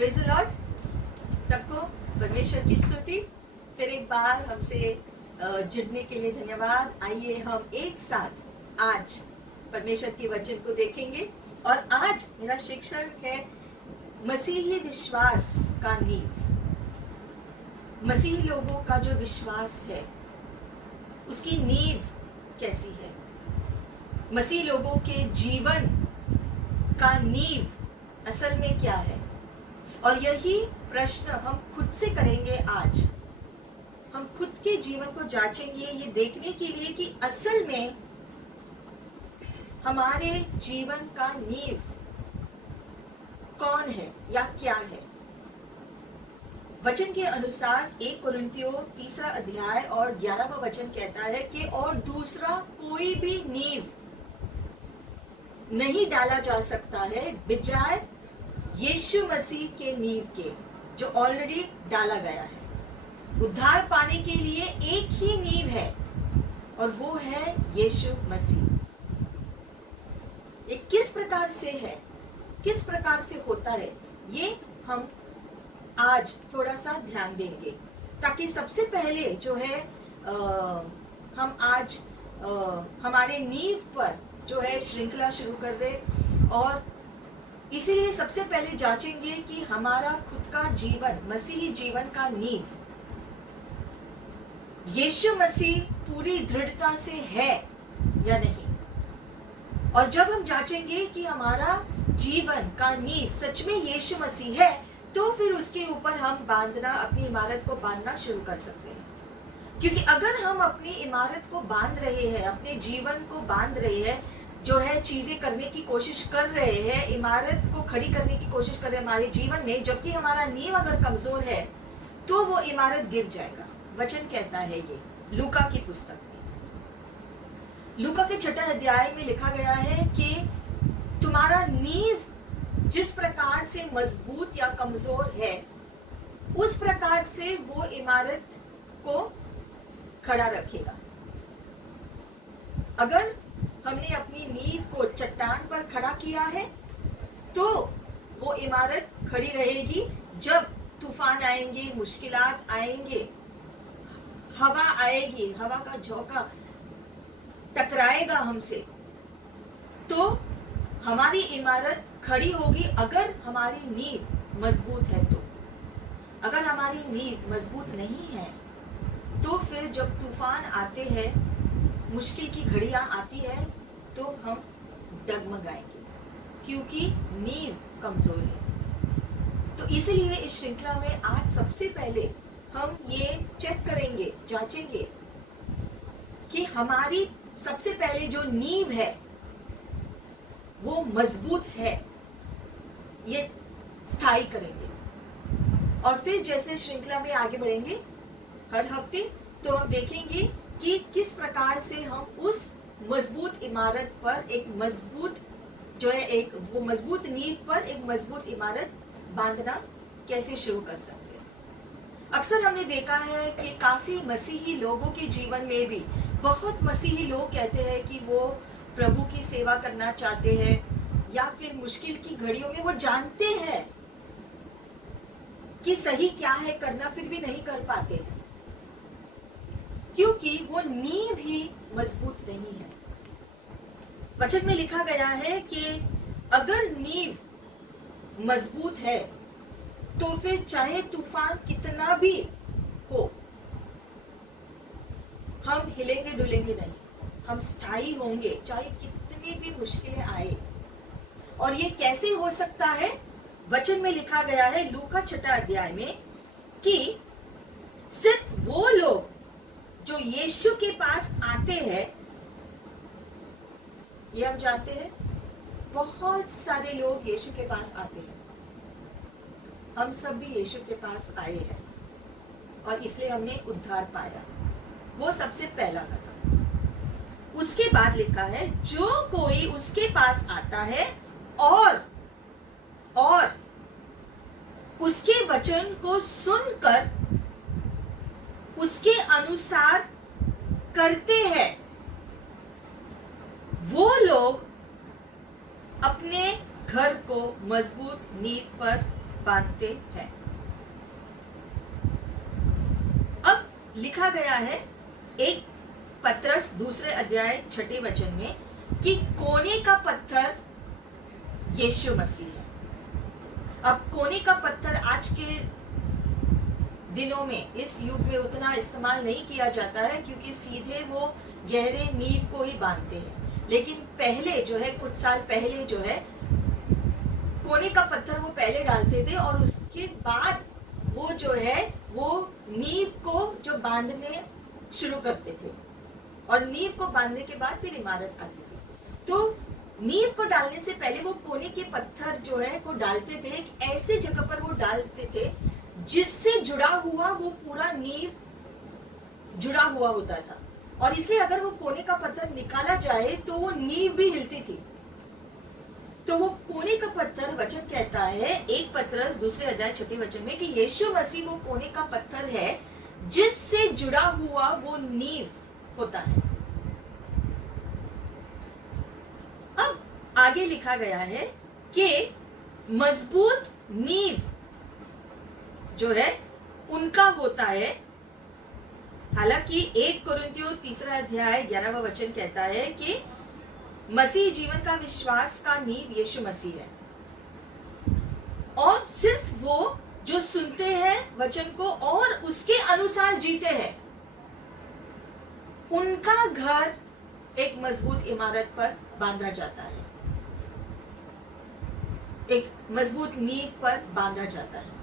Praise the Lord. सबको परमेश्वर की स्तुति। फिर एक बार हमसे जुड़ने के लिए धन्यवाद। आइए हम एक साथ आज परमेश्वर के वचन को देखेंगे। और आज मेरा शिक्षण है मसीही विश्वास का नींव। मसीही लोगों का जो विश्वास है उसकी नींव कैसी है। मसीही लोगों के जीवन का नींव असल में क्या है। और यही प्रश्न हम खुद से करेंगे आज। हम खुद के जीवन को जांचेंगे ये देखने के लिए कि असल में हमारे जीवन का नींव कौन है या क्या है। वचन के अनुसार 1 कुरिन्थियों 3 अध्याय और 11वां वचन कहता है कि और दूसरा कोई भी नींव नहीं डाला जा सकता है बिजाय यीशु मसीह के नींव के, जो ऑलरेडी डाला गया है। उद्धार पाने के लिए एक ही नींव है और वो है यीशु मसीह। ये किस प्रकार से है, किस प्रकार से होता है, ये हम आज थोड़ा सा ध्यान देंगे। ताकि सबसे पहले जो है हम आज हमारे नींव पर जो है श्रृंखला शुरू कर रहे। और इसीलिए सबसे पहले जांचेंगे कि हमारा खुद का जीवन, मसीही जीवन का नींव यीशु मसीह पूरी दृढ़ता से है या नहीं। और जब हम जांचेंगे कि हमारा जीवन का नींव सच में यीशु मसीह है, तो फिर उसके ऊपर हम बांधना, अपनी इमारत को बांधना शुरू कर सकते हैं। क्योंकि अगर हम अपनी इमारत को बांध रहे हैं, अपने जीवन को बांध रहे हैं, जो है चीजें करने की कोशिश कर रहे हैं, इमारत को खड़ी करने की कोशिश कर रहे हैं हमारे जीवन में, जबकि हमारा नींव अगर कमजोर है तो वो इमारत गिर जाएगा। वचन कहता है ये लूका की पुस्तक में, लूका के 6 अध्याय में लिखा गया है कि तुम्हारा नींव जिस प्रकार से मजबूत या कमजोर है, उस प्रकार से वो इमारत को खड़ा रखेगा। अगर हमने अपनी नींव को चट्टान पर खड़ा किया है तो वो इमारत खड़ी रहेगी। जब तूफान आएंगे, मुश्किलात आएंगे, हवा आएगी, हवा का झोंका टकराएगा हमसे, तो हमारी इमारत खड़ी होगी अगर हमारी नींव मजबूत है। तो अगर हमारी नींव मजबूत नहीं है तो फिर जब तूफान आते हैं, मुश्किल की घड़ियां आती है, तो हम डगमगाएंगे क्योंकि नींव कमजोर है। तो इसलिए इस श्रृंखला में आज सबसे पहले हम ये चेक करेंगे, जांचेंगे कि हमारी सबसे पहले जो नींव है वो मजबूत है, ये स्थायी करेंगे। और फिर जैसे श्रृंखला में आगे बढ़ेंगे हर हफ्ते, तो हम देखेंगे कि किस प्रकार से हम उस मजबूत इमारत पर एक मजबूत जो है एक वो मजबूत नींव पर एक मजबूत इमारत बांधना कैसे शुरू कर सकते हैं। अक्सर हमने देखा है कि काफी मसीही लोगों के जीवन में भी बहुत मसीही लोग कहते हैं कि वो प्रभु की सेवा करना चाहते हैं, या फिर मुश्किल की घड़ियों में वो जानते हैं कि सही क्या है करना, फिर भी नहीं कर पाते हैं क्योंकि वो नींव ही मजबूत नहीं है। वचन में लिखा गया है कि अगर नींव मजबूत है तो फिर चाहे तूफान कितना भी हो, हम हिलेंगे डुलेंगे नहीं, हम स्थायी होंगे चाहे कितनी भी मुश्किलें आए। और ये कैसे हो सकता है? वचन में लिखा गया है लूका 6 अध्याय में कि सिर्फ वो लोग जो यीशु के पास आते हैं, ये हम जानते हैं बहुत सारे लोग यीशु के पास आते हैं। हम सब भी यीशु के पास आए हैं और इसलिए हमने उद्धार पाया। वो सबसे पहला कदम। उसके बाद लिखा है जो कोई उसके पास आता है और उसके वचन को सुनकर उसके अनुसार करते हैं, वो लोग अपने घर को मजबूत नींव पर बांधते हैं। अब लिखा गया है एक पत्रस 2 अध्याय 6 वचन में कि कोने का पत्थर यीशु मसीह है। अब कोने का पत्थर आज के दिनों में, इस युग में उतना इस्तेमाल नहीं किया जाता है, क्योंकि सीधे वो गहरे नींव को ही बांधते हैं। लेकिन पहले जो है, कुछ साल पहले जो है, कोने का पत्थर वो पहले डालते थे और उसके बाद वो जो है वो नींव को जो बांधने शुरू करते थे, और नींव को बांधने के बाद फिर इमारत आती थी। तो नींव को डालने से पहले वो कोने के पत्थर जो है को डालते थे, एक ऐसे जगह पर वो डालते थे जिससे जुड़ा हुआ वो पूरा नींव जुड़ा हुआ होता था। और इसलिए अगर वो कोने का पत्थर निकाला जाए तो वो नींव भी हिलती थी। तो वो कोने का पत्थर, वचन कहता है 1 पत्रस 2 अध्याय 6 वचन में कि यीशु मसीह वो कोने का पत्थर है जिससे जुड़ा हुआ वो नींव होता है। अब आगे लिखा गया है कि मजबूत नींव जो है उनका होता है। हालांकि 1 कुरिन्थियों 3 अध्याय 11वां वचन कहता है कि मसीह जीवन का विश्वास का नींव यीशु मसीह है, और सिर्फ वो जो सुनते हैं वचन को और उसके अनुसार जीते हैं, उनका घर एक मजबूत इमारत पर बांधा जाता है, एक मजबूत नींव पर बांधा जाता है।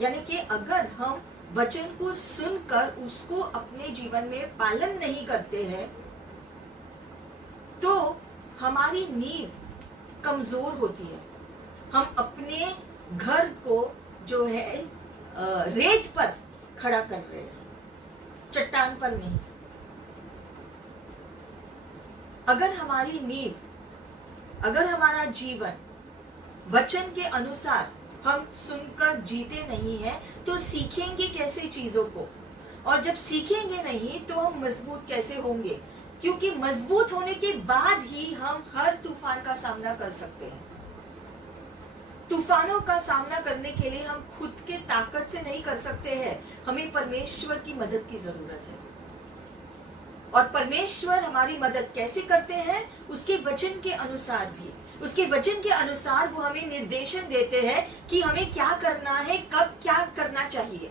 यानी कि अगर हम वचन को सुनकर उसको अपने जीवन में पालन नहीं करते हैं तो हमारी नींव कमजोर होती है। हम अपने घर को जो है रेत पर खड़ा कर रहे हैं, चट्टान पर नहीं। अगर हमारी नींव, अगर हमारा जीवन वचन के अनुसार हम सुनकर जीते नहीं हैं तो सीखेंगे कैसे चीजों को, और जब सीखेंगे नहीं तो हम मजबूत कैसे होंगे? क्योंकि मजबूत होने के बाद ही हम हर तूफान का सामना कर सकते हैं। तूफानों का सामना करने के लिए हम खुद के ताकत से नहीं कर सकते हैं, हमें परमेश्वर की मदद की जरूरत है। और परमेश्वर हमारी मदद कैसे करते हैं? उसके वचन के अनुसार भी। उसके वचन के अनुसार वो हमें निर्देशन देते हैं कि हमें क्या करना है, कब क्या करना चाहिए।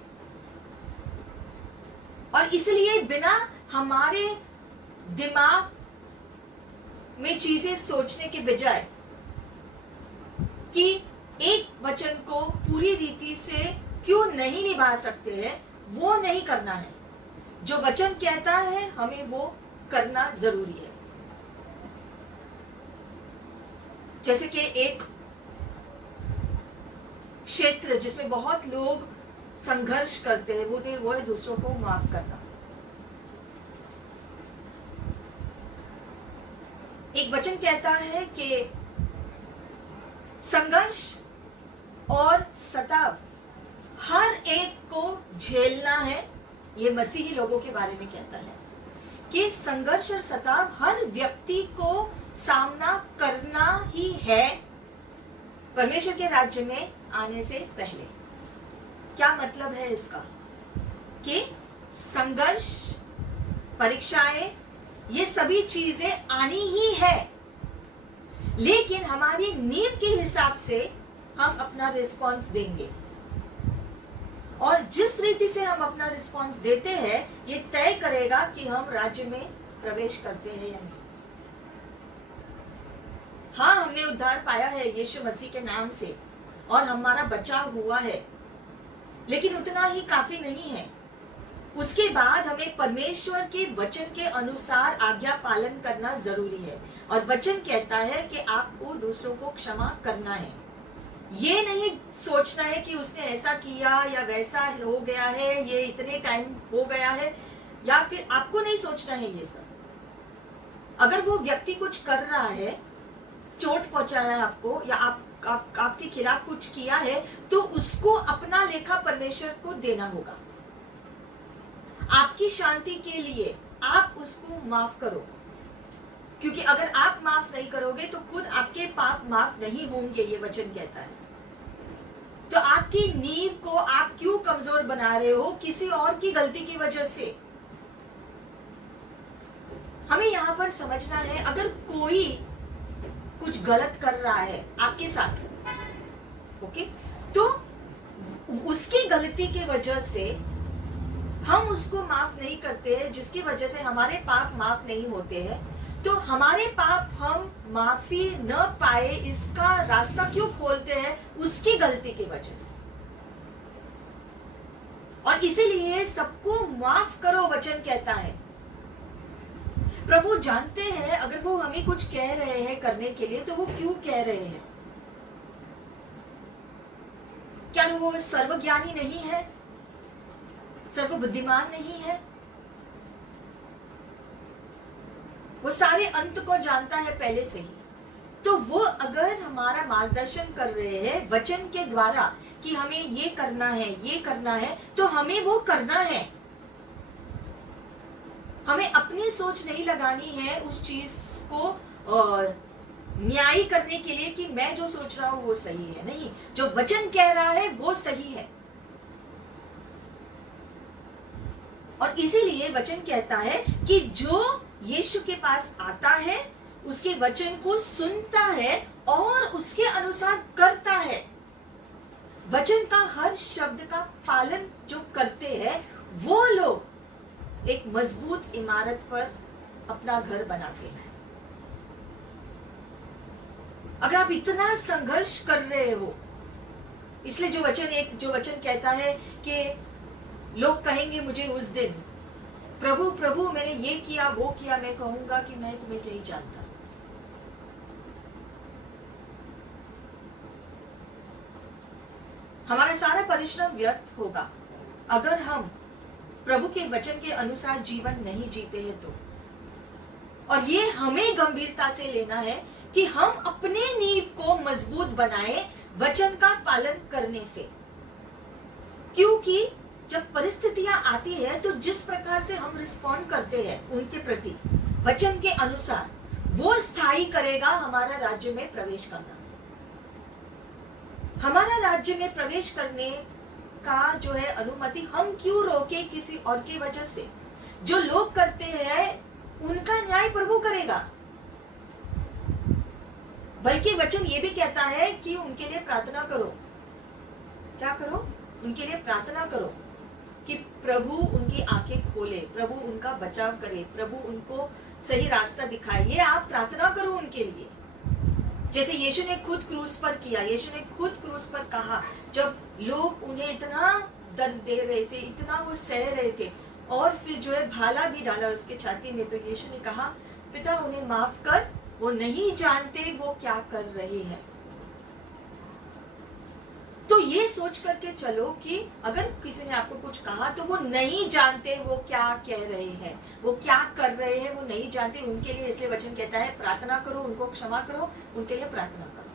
और इसलिए बिना हमारे दिमाग में चीजें सोचने के बजाय कि एक वचन को पूरी रीति से क्यों नहीं निभा सकते हैं, वो नहीं करना है। जो वचन कहता है हमें वो करना जरूरी है। जैसे कि एक क्षेत्र जिसमें बहुत लोग संघर्ष करते हैं, वो है दूसरों को माफ करना। एक वचन कहता है कि संघर्ष और सताव हर एक को झेलना है। ये मसीही लोगों के बारे में कहता है कि संघर्ष और सताव हर व्यक्ति को सामना करना ही है परमेश्वर के राज्य में आने से पहले। क्या मतलब है इसका? कि संघर्ष, परीक्षाएं, ये सभी चीजें आनी ही है, लेकिन हमारी नींव के हिसाब से हम अपना रिस्पॉन्स देंगे। और जिस रीति से हम अपना रिस्पॉन्स देते हैं ये तय करेगा कि हम राज्य में प्रवेश करते हैं या नहीं। हाँ, हमने उद्धार पाया है यीशु मसीह के नाम से और हमारा बचाव हुआ है, लेकिन उतना ही काफी नहीं है। उसके बाद हमें परमेश्वर के वचन के अनुसार आज्ञा पालन करना जरूरी है। और वचन कहता है कि आपको दूसरों को क्षमा करना है। ये नहीं सोचना है कि उसने ऐसा किया या वैसा हो गया है, ये इतने टाइम हो गया है, या फिर आपको नहीं सोचना है ये सब। अगर वो व्यक्ति कुछ कर रहा है, चोट पहुंचाया है आपको, या आपके खिलाफ कुछ किया है, तो उसको अपना लेखा परमेश्वर को देना होगा। आपकी शांति के लिए आप उसको माफ करो, क्योंकि अगर आप माफ नहीं करोगे तो खुद आपके पाप माफ नहीं होंगे, ये वचन कहता है। तो आपकी नींव को आप क्यों कमजोर बना रहे हो? किसी और की गलती की वजह से। हमें यहां पर समझना है, अगर कोई कुछ गलत कर रहा है आपके साथ, ओके, तो उसकी गलती की वजह से हम उसको माफ नहीं करते, जिसकी वजह से हमारे पाप माफ नहीं होते हैं, तो हमारे पाप हम माफी न पाए इसका रास्ता क्यों खोलते हैं? उसकी गलती की वजह से। और इसीलिए सबको माफ करो वचन कहता है। प्रभु जानते हैं अगर वो हमें कुछ कह रहे हैं करने के लिए, तो वो क्यों कह रहे हैं। क्या वो सर्वज्ञानी नहीं है, सर्वबुद्धिमान नहीं है? वो सारे अंत को जानता है पहले से ही। तो वो अगर हमारा मार्गदर्शन कर रहे हैं वचन के द्वारा कि हमें ये करना है, ये करना है, तो हमें वो करना है। हमें अपनी सोच नहीं लगानी है उस चीज को न्याय करने के लिए कि मैं जो सोच रहा हूं वो सही है। नहीं, जो वचन कह रहा है वो सही है। और इसीलिए वचन कहता है कि जो यीशु के पास आता है, उसके वचन को सुनता है और उसके अनुसार करता है, वचन का हर शब्द का पालन जो करते हैं, वो लोग एक मजबूत इमारत पर अपना घर बनाते हैं। अगर आप इतना संघर्ष कर रहे हो, इसलिए जो वचन कहता है कि लोग कहेंगे मुझे उस दिन, प्रभु प्रभु मैंने ये किया वो किया, मैं कहूंगा कि मैं तुम्हें नहीं जानता। हमारा सारा परिश्रम व्यर्थ होगा अगर हम प्रभु के वचन के अनुसार जीवन नहीं जीते हैं तो। और ये हमें गंभीरता से लेना है कि हम अपने नींव को मजबूत बनाएं वचन का पालन करने से। क्योंकि जब परिस्थितियां आती है तो जिस प्रकार से हम रिस्पॉन्ड करते हैं उनके प्रति वचन के अनुसार, वो स्थायी करेगा हमारा राज्य में प्रवेश करना। हमारा राज्य में प्रवेश करने का जो है अनुमति हम क्यों रोके किसी और की वजह से? जो लोग करते हैं उनका न्याय प्रभु करेगा। बल्कि वचन ये भी कहता है कि उनके लिए प्रार्थना करो। क्या करो? उनके लिए प्रार्थना करो कि प्रभु उनकी आंखें खोले, प्रभु उनका बचाव करे, प्रभु उनको सही रास्ता दिखाए। ये आप प्रार्थना करो उनके लिए, जैसे यीशु ने खुद क्रूस पर किया। यीशु ने खुद क्रूस पर कहा, जब लोग उन्हें इतना दर्द दे रहे थे, इतना वो सह रहे थे, और फिर जो है भाला भी डाला उसके छाती में, तो यीशु ने कहा, पिता उन्हें माफ कर, वो नहीं जानते वो क्या कर रहे हैं। तो ये सोच करके चलो कि अगर किसी ने आपको कुछ कहा तो वो नहीं जानते वो क्या कह रहे हैं, वो क्या कर रहे हैं, वो नहीं जानते उनके लिए। इसलिए वचन कहता है प्रार्थना करो, उनको क्षमा करो, उनके लिए प्रार्थना करो।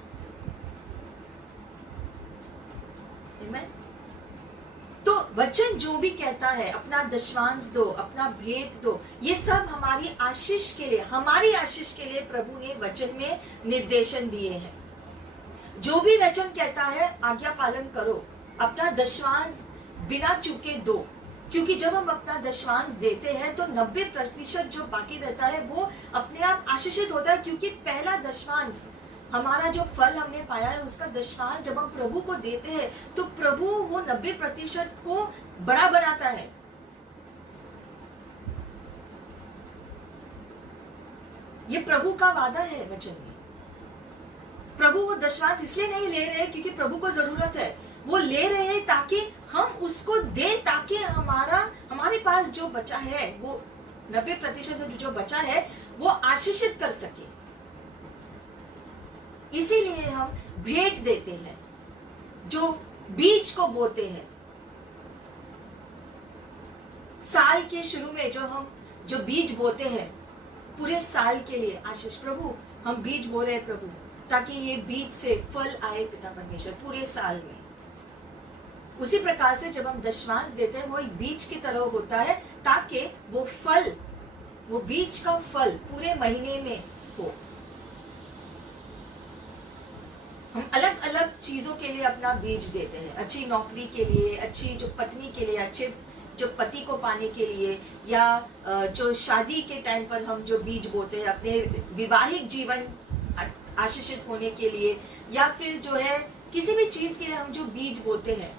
आमीन। तो वचन जो भी कहता है, अपना दशवांश दो, अपना भेंट दो, ये सब हमारी आशीष के लिए, हमारी आशीष के लिए प्रभु ने वचन में निर्देशन दिए हैं। जो भी वचन कहता है आज्ञा पालन करो, अपना दशवांश बिना चूके दो। क्योंकि जब हम अपना दशवांश देते हैं तो 90% जो बाकी रहता है वो अपने आप आशीषित होता है। क्योंकि पहला दशवांश, हमारा जो फल हमने पाया है उसका दशवांश जब हम प्रभु को देते हैं तो प्रभु वो 90% को बड़ा बनाता है। ये प्रभु का वादा है वचन में। प्रभु वो दशवांश इसलिए नहीं ले रहे क्योंकि प्रभु को जरूरत है, वो ले रहे हैं ताकि हम उसको दे, ताकि हमारे पास जो बचा है, वो 90% जो बचा है वो आशीषित कर सके। इसीलिए हम भेंट देते हैं, जो बीज को बोते हैं। साल के शुरू में जो बीज बोते हैं, पूरे साल के लिए आशीष, प्रभु हम बीज बो रहे हैं प्रभु, ताकि ये बीज से फल आए पिता परमेश्वर पूरे साल में। उसी प्रकार से जब हम दशवांश देते हैं वो एक बीज की तरह होता है, ताकि वो फल, वो बीज का फल पूरे महीने में हो। हम अलग अलग चीजों के लिए अपना बीज देते हैं, अच्छी नौकरी के लिए, अच्छी जो पत्नी के लिए, अच्छे जो पति को पाने के लिए, या जो शादी के टाइम पर हम जो बीज बोते हैं अपने विवाहिक जीवन आशीषित होने के लिए, या फिर जो है किसी भी चीज के लिए हम जो बीज बोते हैं,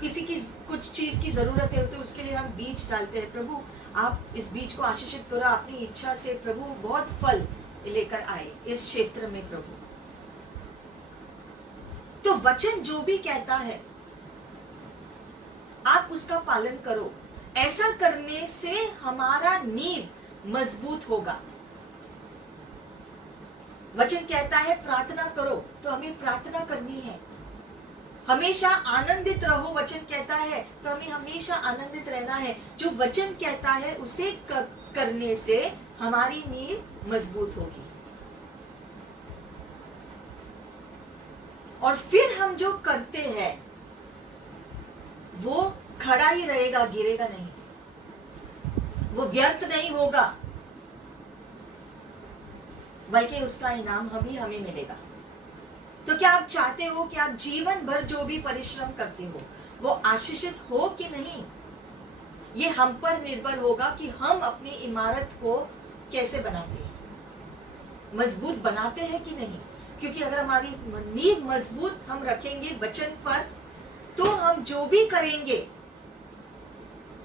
किसी की कुछ चीज की जरूरत है तो उसके लिए हम बीज डालते हैं। प्रभु आप इस बीज को आशीषित करो, अपनी इच्छा से प्रभु बहुत फल लेकर आए इस क्षेत्र में प्रभु। तो वचन जो भी कहता है आप उसका पालन करो। ऐसा करने से हमारा नींव मजबूत होगा। वचन कहता है प्रार्थना करो, तो हमें प्रार्थना करनी है। हमेशा आनंदित रहो, वचन कहता है, तो हमें हमेशा आनंदित रहना है। जो वचन कहता है उसे करने से हमारी नींव मजबूत होगी। और फिर हम जो करते हैं वो खड़ा ही रहेगा, गिरेगा नहीं, वो व्यर्थ नहीं होगा, बल्कि उसका इनाम हमें मिलेगा। तो क्या आप चाहते हो कि आप जीवन भर जो भी परिश्रम करते हो वो आशीषित हो कि नहीं? ये हम पर निर्भर होगा कि हम अपनी इमारत को कैसे बनाते हैं, मजबूत बनाते हैं कि नहीं। क्योंकि अगर हमारी नींव मजबूत हम रखेंगे वचन पर, तो हम जो भी करेंगे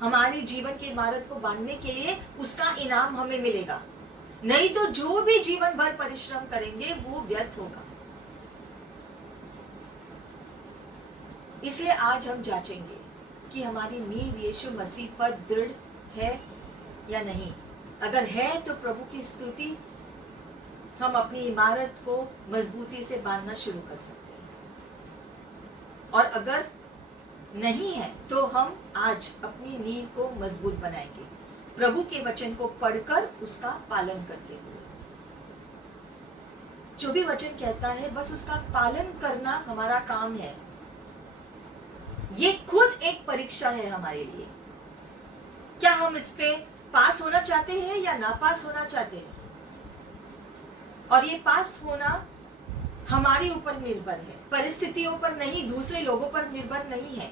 हमारी जीवन की इमारत को बांधने के लिए उसका इनाम हमें मिलेगा। नहीं तो जो भी जीवन भर परिश्रम करेंगे वो व्यर्थ होगा। इसलिए आज हम जांचेंगे कि हमारी नींव यीशु मसीह पर दृढ़ है या नहीं। अगर है तो प्रभु की स्तुति, हम अपनी इमारत को मजबूती से बांधना शुरू कर सकते हैं। और अगर नहीं है तो हम आज अपनी नींव को मजबूत बनाएंगे, प्रभु के वचन को पढ़कर उसका पालन करते हुए। जो भी वचन कहता है बस उसका पालन करना हमारा काम है। ये खुद एक परीक्षा है हमारे लिए। क्या हम इस पे पास होना चाहते हैं या ना पास होना चाहते हैं? और ये पास होना हमारे ऊपर निर्भर है, परिस्थितियों पर नहीं, दूसरे लोगों पर निर्भर नहीं है।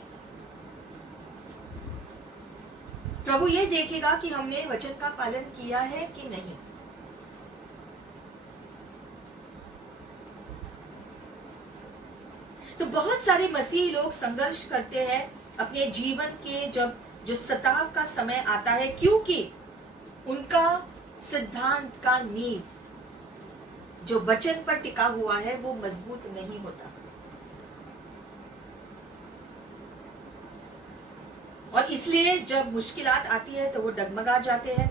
प्रभु ये देखेगा कि हमने वचन का पालन किया है कि नहीं। तो बहुत सारे मसीही लोग संघर्ष करते हैं अपने जीवन के जब जो सताव का समय आता है, क्योंकि उनका सिद्धांत का नींव जो वचन पर टिका हुआ है वो मजबूत नहीं होता। और इसलिए जब मुश्किलात आती है तो वो डगमगा जाते हैं।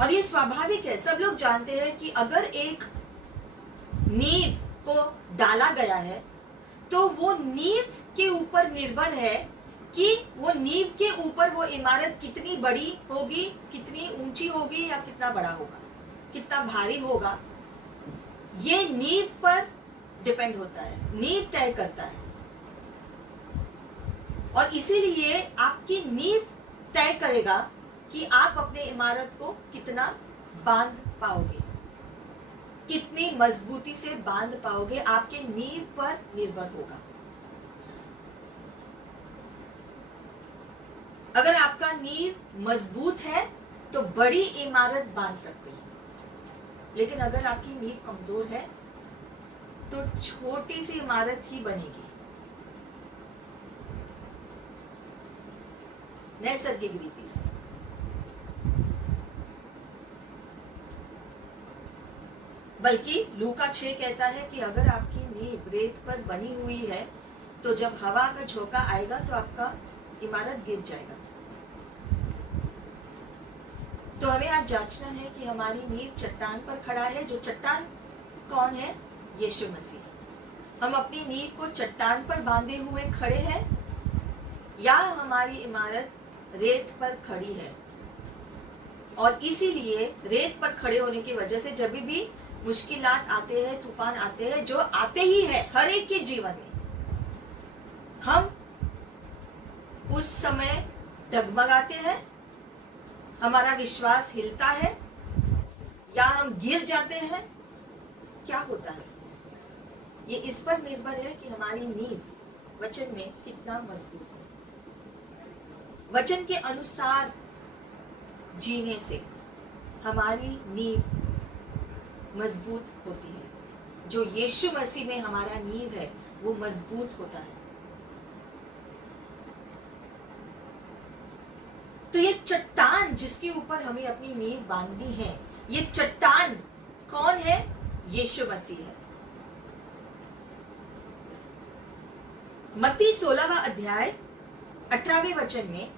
और ये स्वाभाविक है, सब लोग जानते हैं कि अगर एक नींव को डाला गया है तो वो नींव के ऊपर निर्भर है कि वो नींव के ऊपर वो इमारत कितनी बड़ी होगी, कितनी ऊंची होगी, या कितना बड़ा होगा, कितना भारी होगा। ये नींव पर डिपेंड होता है, नींव तय करता है। और इसीलिए आपकी नींव तय करेगा कि आप अपने इमारत को कितना बांध पाओगे, कितनी मजबूती से बांध पाओगे, आपके नींव पर निर्भर होगा। अगर आपका नींव मजबूत है तो बड़ी इमारत बांध सकते हैं, लेकिन अगर आपकी नींव कमजोर है तो छोटी सी इमारत ही बनेगी, नैसर्गिक रीति से। बल्कि लूका 6 कहता है कि अगर आपकी नींव रेत पर बनी हुई है तो जब हवा का झोंका आएगा तो आपका इमारत गिर जाएगा। तो हमें आज जांचना है कि हमारी नींव चट्टान पर खड़ा है। जो चट्टान कौन है? यीशु मसीह। हम अपनी नींव को चट्टान पर बांधे हुए खड़े हैं या हमारी इमारत रेत पर खड़ी है। और इसीलिए रेत पर खड़े होने की वजह से जब भी मुश्किलात आते हैं, तूफान आते हैं, जो आते ही है हर एक के जीवन में, हम उस समय डगमगाते हैं, हमारा विश्वास हिलता है, या हम गिर जाते हैं, क्या होता है? ये इस पर निर्भर है कि हमारी नींव वचन में कितना मजबूत है। वचन के अनुसार जीने से हमारी नींव मजबूत होती है। जो यीशु मसीह में हमारा नींव है वो मजबूत होता है। तो ये चट्टान जिसके ऊपर हमें अपनी नींव बांधनी है, ये चट्टान कौन है? यीशु मसीह है। मत्ती 16वां अध्याय 18वें वचन में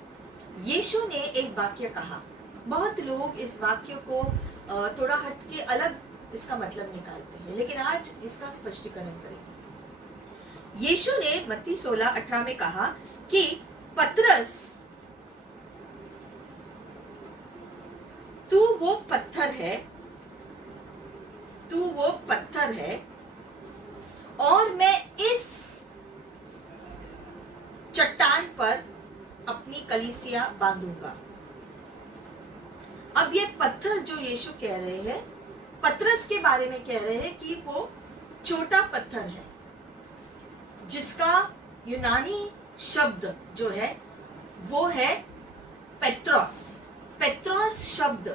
यीशु ने एक वाक्य कहा। बहुत लोग इस वाक्य को थोड़ा हटके अलग इसका मतलब निकालते हैं, लेकिन आज इसका स्पष्टीकरण करेंगे। यीशु ने मत्ती 16:18 में कहा कि पतरस, तू वो पत्थर है, तू वो पत्थर है और मैं इस चट्टान पर अपनी कलीसिया बांधूंगा। अब ये पत्थर जो यीशु कह रहे हैं, पतरस के बारे में कह रहे हैं कि वो छोटा पत्थर है, जिसका यूनानी शब्द जो है वो है पेट्रोस। पेट्रोस शब्द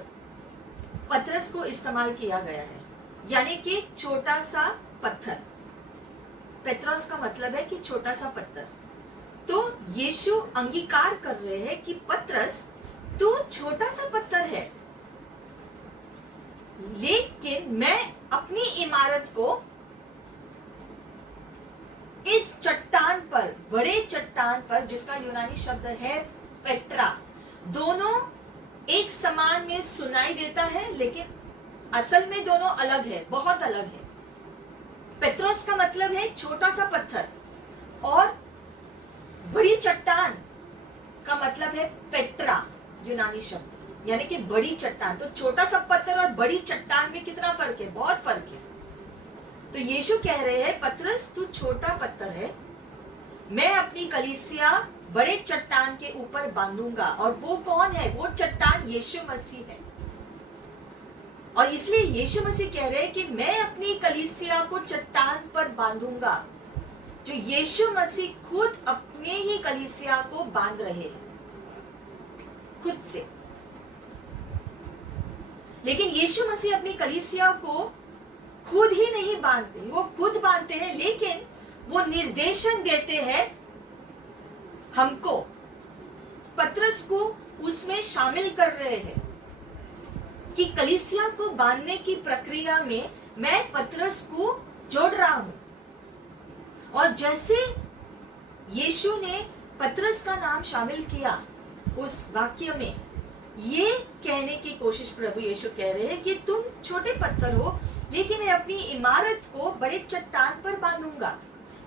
पतरस को इस्तेमाल किया गया है, यानी कि छोटा सा पत्थर। पेट्रोस का मतलब है कि छोटा सा पत्थर। तो यीशु अंगीकार कर रहे हैं कि पतरस तू छोटा सा पत्थर है, लेकिन मैं अपनी इमारत को इस चट्टान पर, बड़े चट्टान पर, जिसका यूनानी शब्द है पेट्रा। दोनों एक समान में सुनाई देता है, लेकिन असल में दोनों अलग है, बहुत अलग है। पेट्रोस का मतलब है छोटा सा पत्थर और बड़ी चट्टान का मतलब है पेट्रा, यूनानी शब्द, यानी कि बड़ी चट्टान। तो छोटा सा पत्थर और बड़ी चट्टान में कितना फर्क है? बहुत फर्क है। तो यीशु कह रहे हैं पतरस तू छोटा पत्थर है, मैं अपनी कलीसिया बड़े चट्टान के ऊपर बांधूंगा। और वो कौन है? वो चट्टान यीशु मसीह है। और इसलिए यीशु मसीह कह रहे हैं कि मैं अपनी कलीसिया को चट्टान पर बांधूंगा। जो यीशु मसीह खुद अपने ही कलीसिया को बांध रहे हैं खुद से। लेकिन यीशु मसीह अपनी कलीसिया को खुद ही नहीं बांधते, वो खुद बांधते हैं, लेकिन वो निर्देशन देते हैं हमको। पतरस को उसमें शामिल कर रहे हैं कि कलीसिया को बांधने की प्रक्रिया में मैं पतरस को जोड़ रहा हूं। और जैसे यीशु ने पतरस का नाम शामिल किया उस वाक्य में, ये कहने की कोशिश प्रभु यीशु कह रहे हैं कि तुम छोटे पत्थर हो, लेकिन मैं अपनी इमारत को बड़े चट्टान पर बांधूंगा।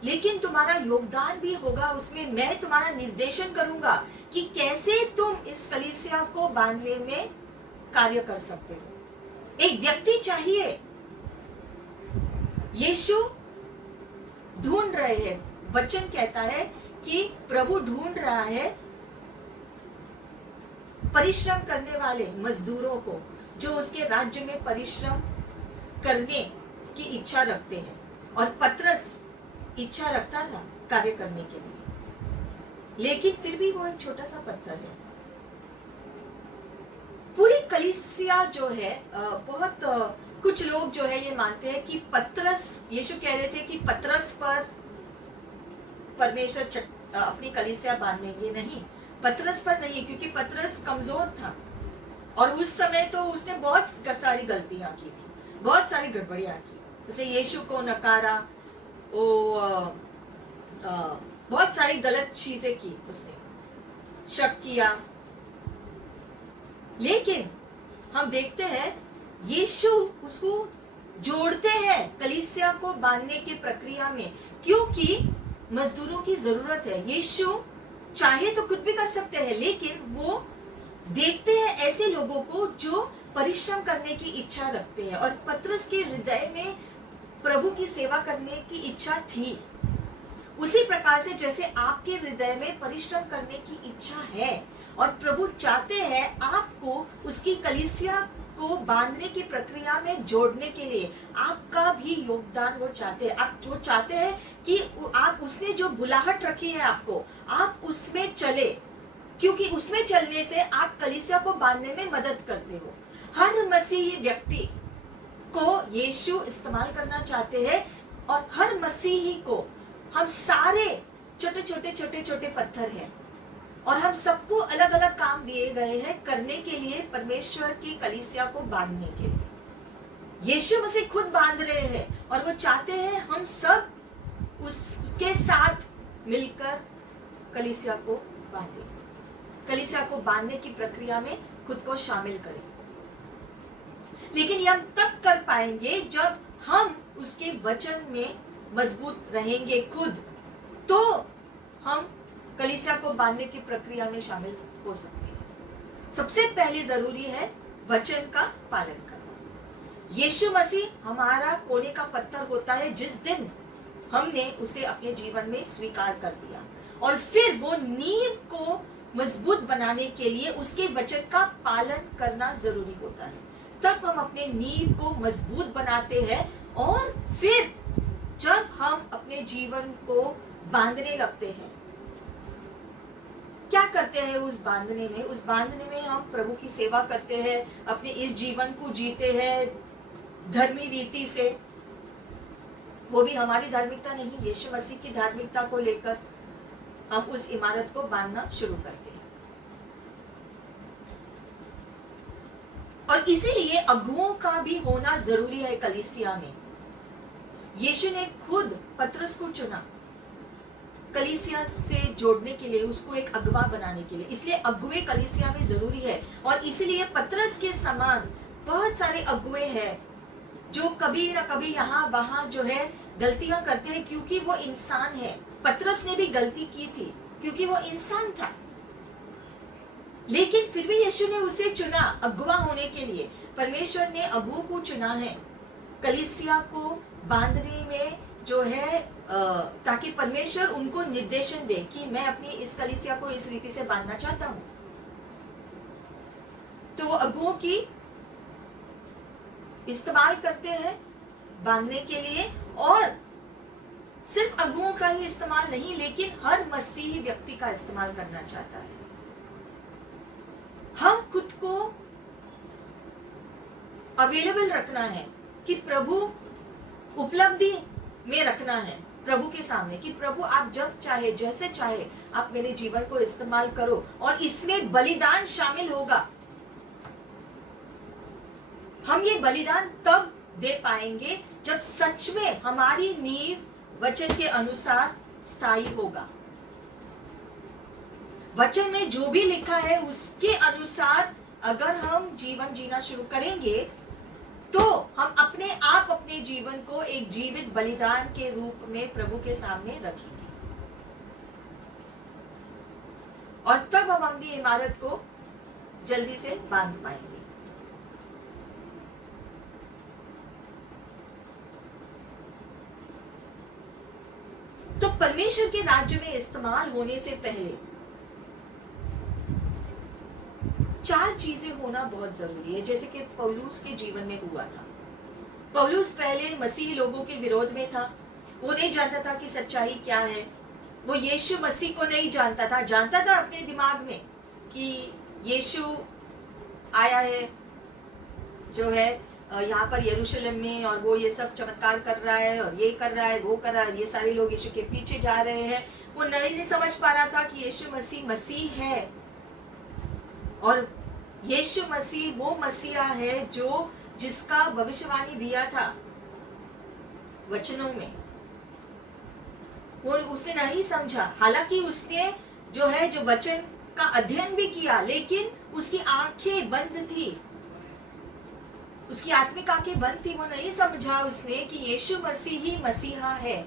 लेकिन तुम्हारा योगदान भी होगा उसमें, मैं तुम्हारा निर्देशन करूंगा कि कैसे तुम इस कलीसिया को बांधने में कार्य कर सकते हो। एक व्यक्ति चाहिए। यीशु ढूंढ रहे हैं, वचन कहता है कि प्रभु ढूंढ रहा है परिश्रम करने वाले मजदूरों को, जो उसके राज्य में परिश्रम करने की इच्छा रखते हैं। और पतरस इच्छा रखता था कार्य करने के लिए, लेकिन फिर भी वो एक छोटा सा पत्थर है। पूरी कलीसिया जो है, बहुत कुछ लोग जो है ये मानते हैं कि पतरस, यीशु कह रहे थे कि पतरस पर परमेश्वर अपनी कलीसिया बांधेंगे। नहीं, पतरस पर नहीं, क्योंकि पतरस कमजोर था और उस समय तो उसने बहुत सारी गलतियां की थी, बहुत सारी गड़बड़ियां की। उसे यीशु को नकारा, बहुत सारी गलत चीजें की, उसने शक किया। लेकिन हम देखते हैं यीशु उसको जोड़ते हैं कलीसिया को बांधने की प्रक्रिया में, क्योंकि मजदूरों की जरूरत है। यीशु चाहे तो खुद भी कर सकते हैं, लेकिन वो देखते हैं ऐसे लोगों को जो परिश्रम करने की इच्छा रखते हैं। और पतरस के हृदय में प्रभु की सेवा करने की इच्छा थी, उसी प्रकार से जैसे आपके हृदय में परिश्रम करने की इच्छा है और प्रभु चाहते हैं आपको उसकी कलीसिया को बांधने की प्रक्रिया में जोड़ने के लिए आपका भी योगदान वो चाहते हैं। वो चाहते हैं कि आप उसने जो बुलाहट रखी है आपको, आप उसमें चले, क्योंकि उसमें चलने से आप कलीसिया को बांधने में मदद करते हो। हर मसीही व्यक्ति को यीशु इस्तेमाल करना चाहते हैं, और हर मसीही को, हम सारे छोटे छोटे छोटे छोटे पत्थर हैं और हम सबको अलग अलग काम दिए गए हैं करने के लिए, परमेश्वर की कलीसिया को बांधने के लिए। यीशु मसीह खुद बांध रहे हैं और वो चाहते हैं हम सब उसके साथ मिलकर कलीसिया को बांधे, कलीसिया को बांधने की प्रक्रिया में खुद को शामिल करें। लेकिन ये हम तब कर पाएंगे जब हम उसके वचन में मजबूत रहेंगे खुद, तो हम कलीसिया को बांधने की प्रक्रिया में शामिल हो सकते हैं। सबसे पहले जरूरी है वचन का पालन करना। यीशु मसीह हमारा कोने का पत्थर होता है जिस दिन हमने उसे अपने जीवन में स्वीकार कर लिया, और फिर वो नींव को मजबूत बनाने के लिए उसके वचन का पालन करना जरूरी होता है। तब हम अपने नींव को मजबूत बनाते हैं, और फिर जब हम अपने जीवन को बांधने लगते हैं, क्या करते हैं उस बांधने में? उस बांधने में हम प्रभु की सेवा करते हैं, अपने इस जीवन को जीते हैं धर्मी रीति से। वो भी हमारी धार्मिकता नहीं, यीशु मसीह की धार्मिकता को लेकर हम उस इमारत को बांधना शुरू करते हैं। और इसीलिए अगुओं का भी होना जरूरी है कलीसिया में। यीशु ने खुद पतरस को चुना कलीसिया से जोड़ने के लिए, उसको एक अगवा बनाने के लिए। इसलिए अगुवे कलीसिया में जरूरी है, और इसीलिए पतरस के समान बहुत सारे अगुवे हैं जो कभी ना कभी यहाँ वहां जो है गलतियां करते हैं, क्योंकि वो इंसान है। पतरस ने भी गलती की थी क्योंकि वो इंसान था, लेकिन फिर भी यीशु ने उसे चुना अगुवा होने के लिए। परमेश्वर ने अगुओं को चुना है कलीसिया को बांधने में जो है, ताकि परमेश्वर उनको निर्देशन दे कि मैं अपनी इस कलीसिया को इस रीति से बांधना चाहता हूं। तो वो अगुओं की इस्तेमाल करते हैं बांधने के लिए, और सिर्फ अगुओं का ही इस्तेमाल नहीं, लेकिन हर मसीही व्यक्ति का इस्तेमाल करना चाहता है। हम खुद को अवेलेबल रखना है कि प्रभु उपलब्धि में रखना है प्रभु के सामने, कि प्रभु आप जब चाहे जैसे चाहे आप मेरे जीवन को इस्तेमाल करो, और इसमें बलिदान शामिल होगा। हम ये बलिदान तब दे पाएंगे जब सच में हमारी नींव वचन के अनुसार स्थायी होगा। वचन में जो भी लिखा है उसके अनुसार अगर हम जीवन जीना शुरू करेंगे, तो हम अपने आप अपने जीवन को एक जीवित बलिदान के रूप में प्रभु के सामने रखेंगे, और तब हम अपनी इमारत को जल्दी से बांध पाएंगे। तो परमेश्वर के राज्य में इस्तेमाल होने से पहले 4 चीजें होना बहुत जरूरी है, जैसे कि पौलुस के जीवन में हुआ था। पौलुस पहले मसीही लोगों के विरोध में था। वो नहीं जानता था कि सच्चाई क्या है। वो यीशु मसीह को नहीं जानता था। जानता था अपने दिमाग में कि यीशु आया है, जो है यहाँ पर यरूशलेम में, और वो ये सब चमत्कार कर रहा है, और ये कर रहा है, वो कर रहा है, ये सारे लोग यीशु के पीछे जा रहे हैं। वो नहीं समझ पा रहा था कि यीशु मसीह मसीह है, और यीशु मसीह वो मसीहा है जो जिसका भविष्यवाणी दिया था वचनों में। वो उसे नहीं समझा। हालांकि उसने जो है जो वचन का अध्ययन भी किया, लेकिन उसकी आंखें बंद थी, उसकी आत्मिक आंखें बंद थी। वो नहीं समझा उसने कि यीशु मसीह ही मसीहा है।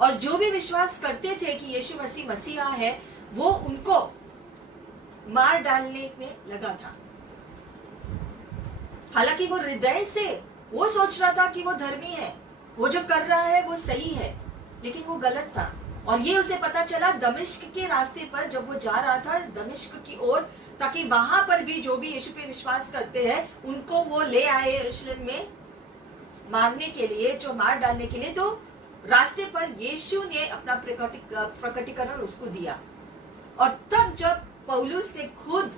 और जो भी विश्वास करते थे कि यीशु मसीह मसीहा है, वो उनको मार डालने में लगा था। हालांकि वो हृदय से वो सोच रहा था कि वो धर्मी है, वो जो कर रहा है वो सही है, लेकिन वो गलत था। और ये उसे पता चला दमिश्क के रास्ते पर, जब वो जा रहा था दमिश्क की ओर, ताकि वहां पर भी जो भी यीशु पे विश्वास करते हैं उनको वो ले आए यरूशलेम में मारने के लिए, जो मार डालने के लिए। तो रास्ते पर यीशु ने अपना प्रकटीकरण उसको दिया। और तब जब पौलुस ने खुद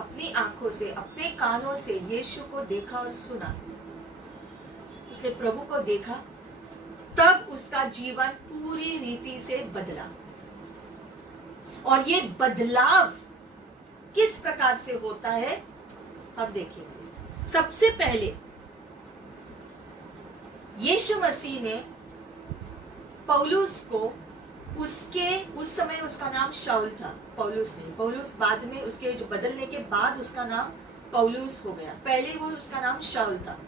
अपनी आंखों से, अपने कानों से यीशु को देखा और सुना, उसने प्रभु को देखा, तब उसका जीवन पूरी रीति से बदला। और ये बदलाव किस प्रकार से होता है हम देखेंगे। सबसे पहले यीशु मसीह ने पौलुस को उस समय उसका नाम शाऊल था, पौलुस नहीं। पौलुस बाद में उसके जो बदलने के बाद उसका नाम पौलुस हो गया, पहले वो उसका नाम शाऊल था।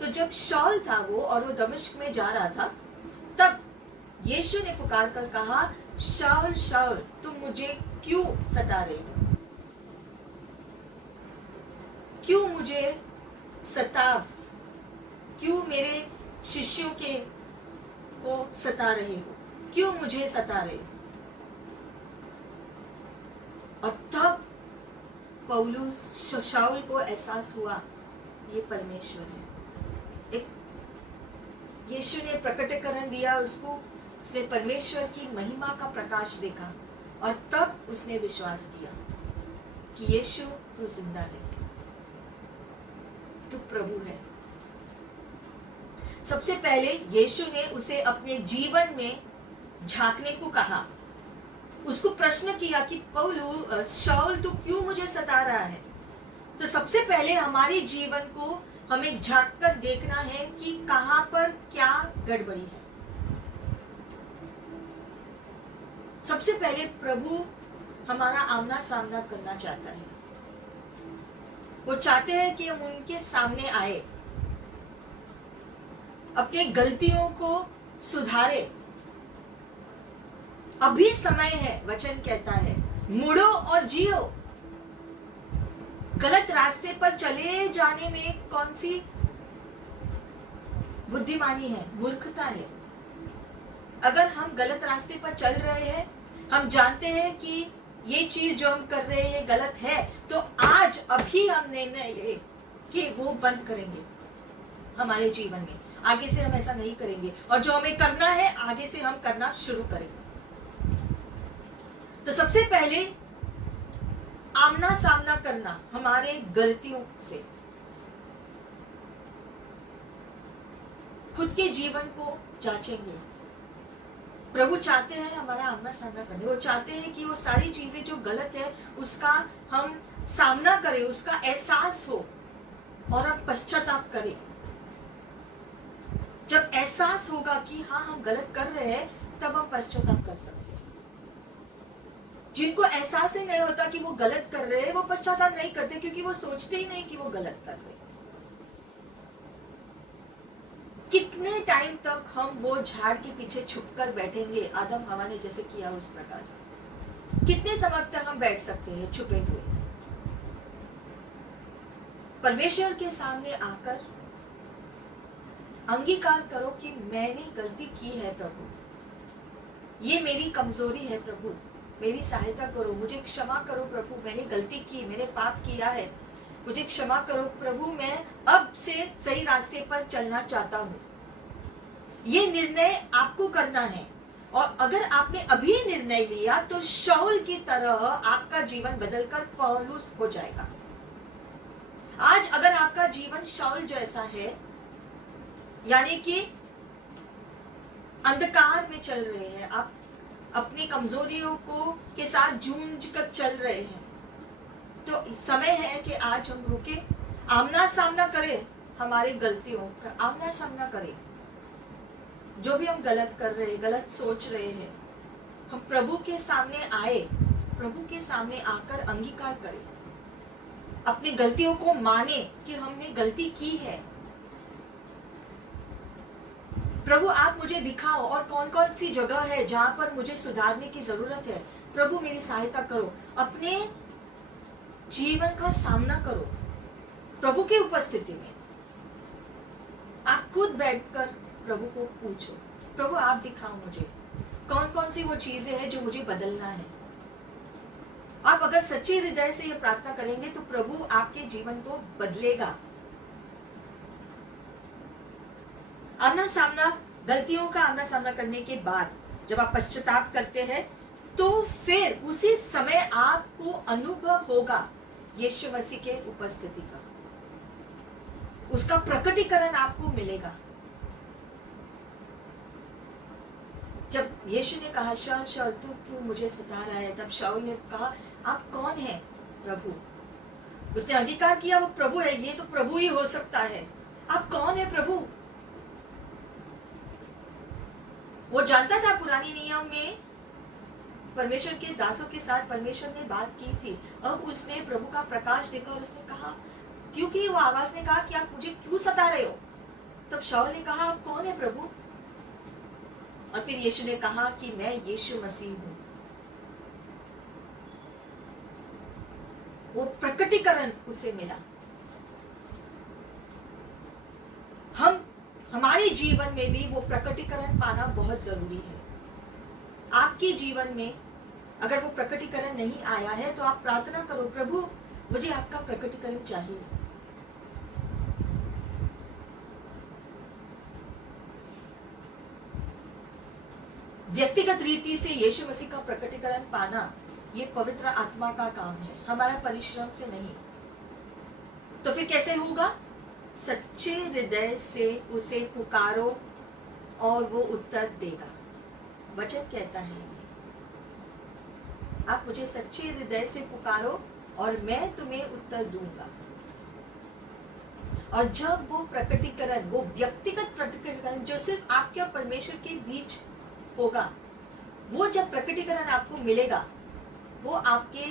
तो जब शाऊल था वो और वो दमिश्क में जा रहा था, तब यीशु ने पुकार कर कहा, शाऊल शाऊल तुम मुझे क्यों सता रहे हो, क्यों मुझे सताव, क्यों मेरे शिष्यों को सता रहे हो, क्यों मुझे सता रहे हो। और तब पौलुस शाऊल को एहसास हुआ ये परमेश्वर है। एक यीशु ने प्रकटीकरण दिया उसको, उसने परमेश्वर की महिमा का प्रकाश देखा और तब उसने विश्वास किया कि यीशु तू जिंदा है, तू प्रभु है। सबसे पहले यीशु ने उसे अपने जीवन में झांकने को कहा, उसको प्रश्न किया कि शाऊल तू क्यों मुझे सता रहा है। तो सबसे पहले हमारे जीवन को हमें झांक कर देखना है कि कहां पर क्या गड़बड़ी है। सबसे पहले प्रभु हमारा आमना सामना करना चाहता है। वो चाहते हैं कि हम उनके सामने आए, अपने गलतियों को सुधारे। अभी समय है, वचन कहता है, मुड़ो और जियो। गलत रास्ते पर चले जाने में कौन सी बुद्धिमानी है, मूर्खता है। अगर हम गलत रास्ते पर चल रहे हैं, हम जानते हैं कि ये चीज जो हम कर रहे हैं गलत है, तो आज अभी हम निर्णय ले कि वो बंद करेंगे हमारे जीवन में। आगे से हम ऐसा नहीं करेंगे और जो हमें करना है आगे से हम करना शुरू करेंगे। तो सबसे पहले आमना सामना करना हमारे गलतियों से, खुद के जीवन को जांचेंगे। प्रभु चाहते हैं हमारा आमना सामना करने, वो चाहते हैं कि वो सारी चीजें जो गलत है उसका हम सामना करें, उसका एहसास हो और हम पश्चाताप करें। जब एहसास होगा कि हाँ हम गलत कर रहे हैं, तब हम पश्चाताप कर सकते हैं। जिनको एहसास ही नहीं होता कि वो गलत कर रहे हैं, वो पश्चाताप नहीं करते, क्योंकि वो सोचते ही नहीं कि वो गलत कर रहे हैं। कितने टाइम तक हम वो झाड़ के पीछे छुपकर बैठेंगे, आदम हवा ने जैसे किया उस प्रकार से। कितने समय तक हम बैठ सकते हैं छुपे हुए। परमेश्वर के सामने आकर अंगीकार करो कि मैंने गलती की है प्रभु, ये मेरी कमजोरी है प्रभु, मेरी सहायता करो, मुझे क्षमा करो प्रभु, मैंने गलती की, मैंने पाप किया है, मुझे क्षमा करो प्रभु, मैं अब से सही रास्ते पर चलना चाहता हूँ। ये निर्णय आपको करना है। और अगर आपने अभी निर्णय लिया तो शाऊल की तरह आपका जीवन बदलकर पौलुस हो जाएगा। आज अगर आपका जीवन शाऊल जैसा है, यानी कि अंधकार में चल रहे हैं, आप अपनी कमजोरियों को के साथ जूझ कर चल रहे हैं, तो समय है कि आज हम रुके, आमना सामना करें, हमारे गलतियों का आमना सामना करें। जो भी हम गलत कर रहे हैं, गलत सोच रहे हैं, हम प्रभु के सामने आए, प्रभु के सामने आकर अंगीकार करें, अपनी गलतियों को माने कि हमने गलती की है। प्रभु आप मुझे दिखाओ और कौन कौन सी जगह है जहां पर मुझे सुधारने की जरूरत है। प्रभु मेरी सहायता करो। अपने जीवन का सामना करो प्रभु की उपस्थिति में। आप खुद बैठकर प्रभु को पूछो, प्रभु आप दिखाओ मुझे कौन कौन सी वो चीजें हैं जो मुझे बदलना है। आप अगर सच्चे हृदय से ये प्रार्थना करेंगे तो प्रभु आपके जीवन को बदलेगा। आमना सामना, गलतियों का आमना सामना करने के बाद जब आप पश्चाताप करते हैं तो फिर उसी समय आपको अनुभव होगा यीशु मसीह के उपस्थिति का, उसका प्रकटीकरण आपको मिलेगा। जब यीशु ने कहा शाऊल शाऊल तू क्यों मुझे सता रहा है, तब शाऊल ने कहा आप कौन हैं प्रभु। उसने अंगीकार किया वो प्रभु है, ये तो प्रभु ही हो सकता है। आप कौन है प्रभु। वो जानता था पुरानी नियम में परमेश्वर के दासों के साथ परमेश्वर ने बात की थी। अब उसने प्रभु का प्रकाश देखा और उसने कहा, क्योंकि वो आवाज ने कहा कि आप मुझे क्यों सता रहे हो। तब शाऊल ने कहा आप कौन है प्रभु। और फिर यीशु ने कहा कि मैं यीशु मसीह हूं। वो प्रकटीकरण उसे मिला। हमारे जीवन में भी वो प्रकटीकरण पाना बहुत जरूरी है। आपके जीवन में अगर वो प्रकटीकरण नहीं आया है तो आप प्रार्थना करो, प्रभु मुझे आपका प्रकटीकरण चाहिए। व्यक्तिगत रीति से यीशु मसीह का प्रकटीकरण पाना ये पवित्र आत्मा का काम है, हमारा परिश्रम से नहीं। तो फिर कैसे होगा। सच्चे हृदय से उसे पुकारो और वो उत्तर देगा। वचन कहता है ये, आप मुझे सच्चे हृदय से पुकारो और मैं तुम्हें उत्तर दूंगा। और जब वो प्रकटीकरण, वो व्यक्तिगत प्रकटीकरण जो सिर्फ आपके और परमेश्वर के बीच होगा, वो जब प्रकटीकरण आपको मिलेगा वो आपके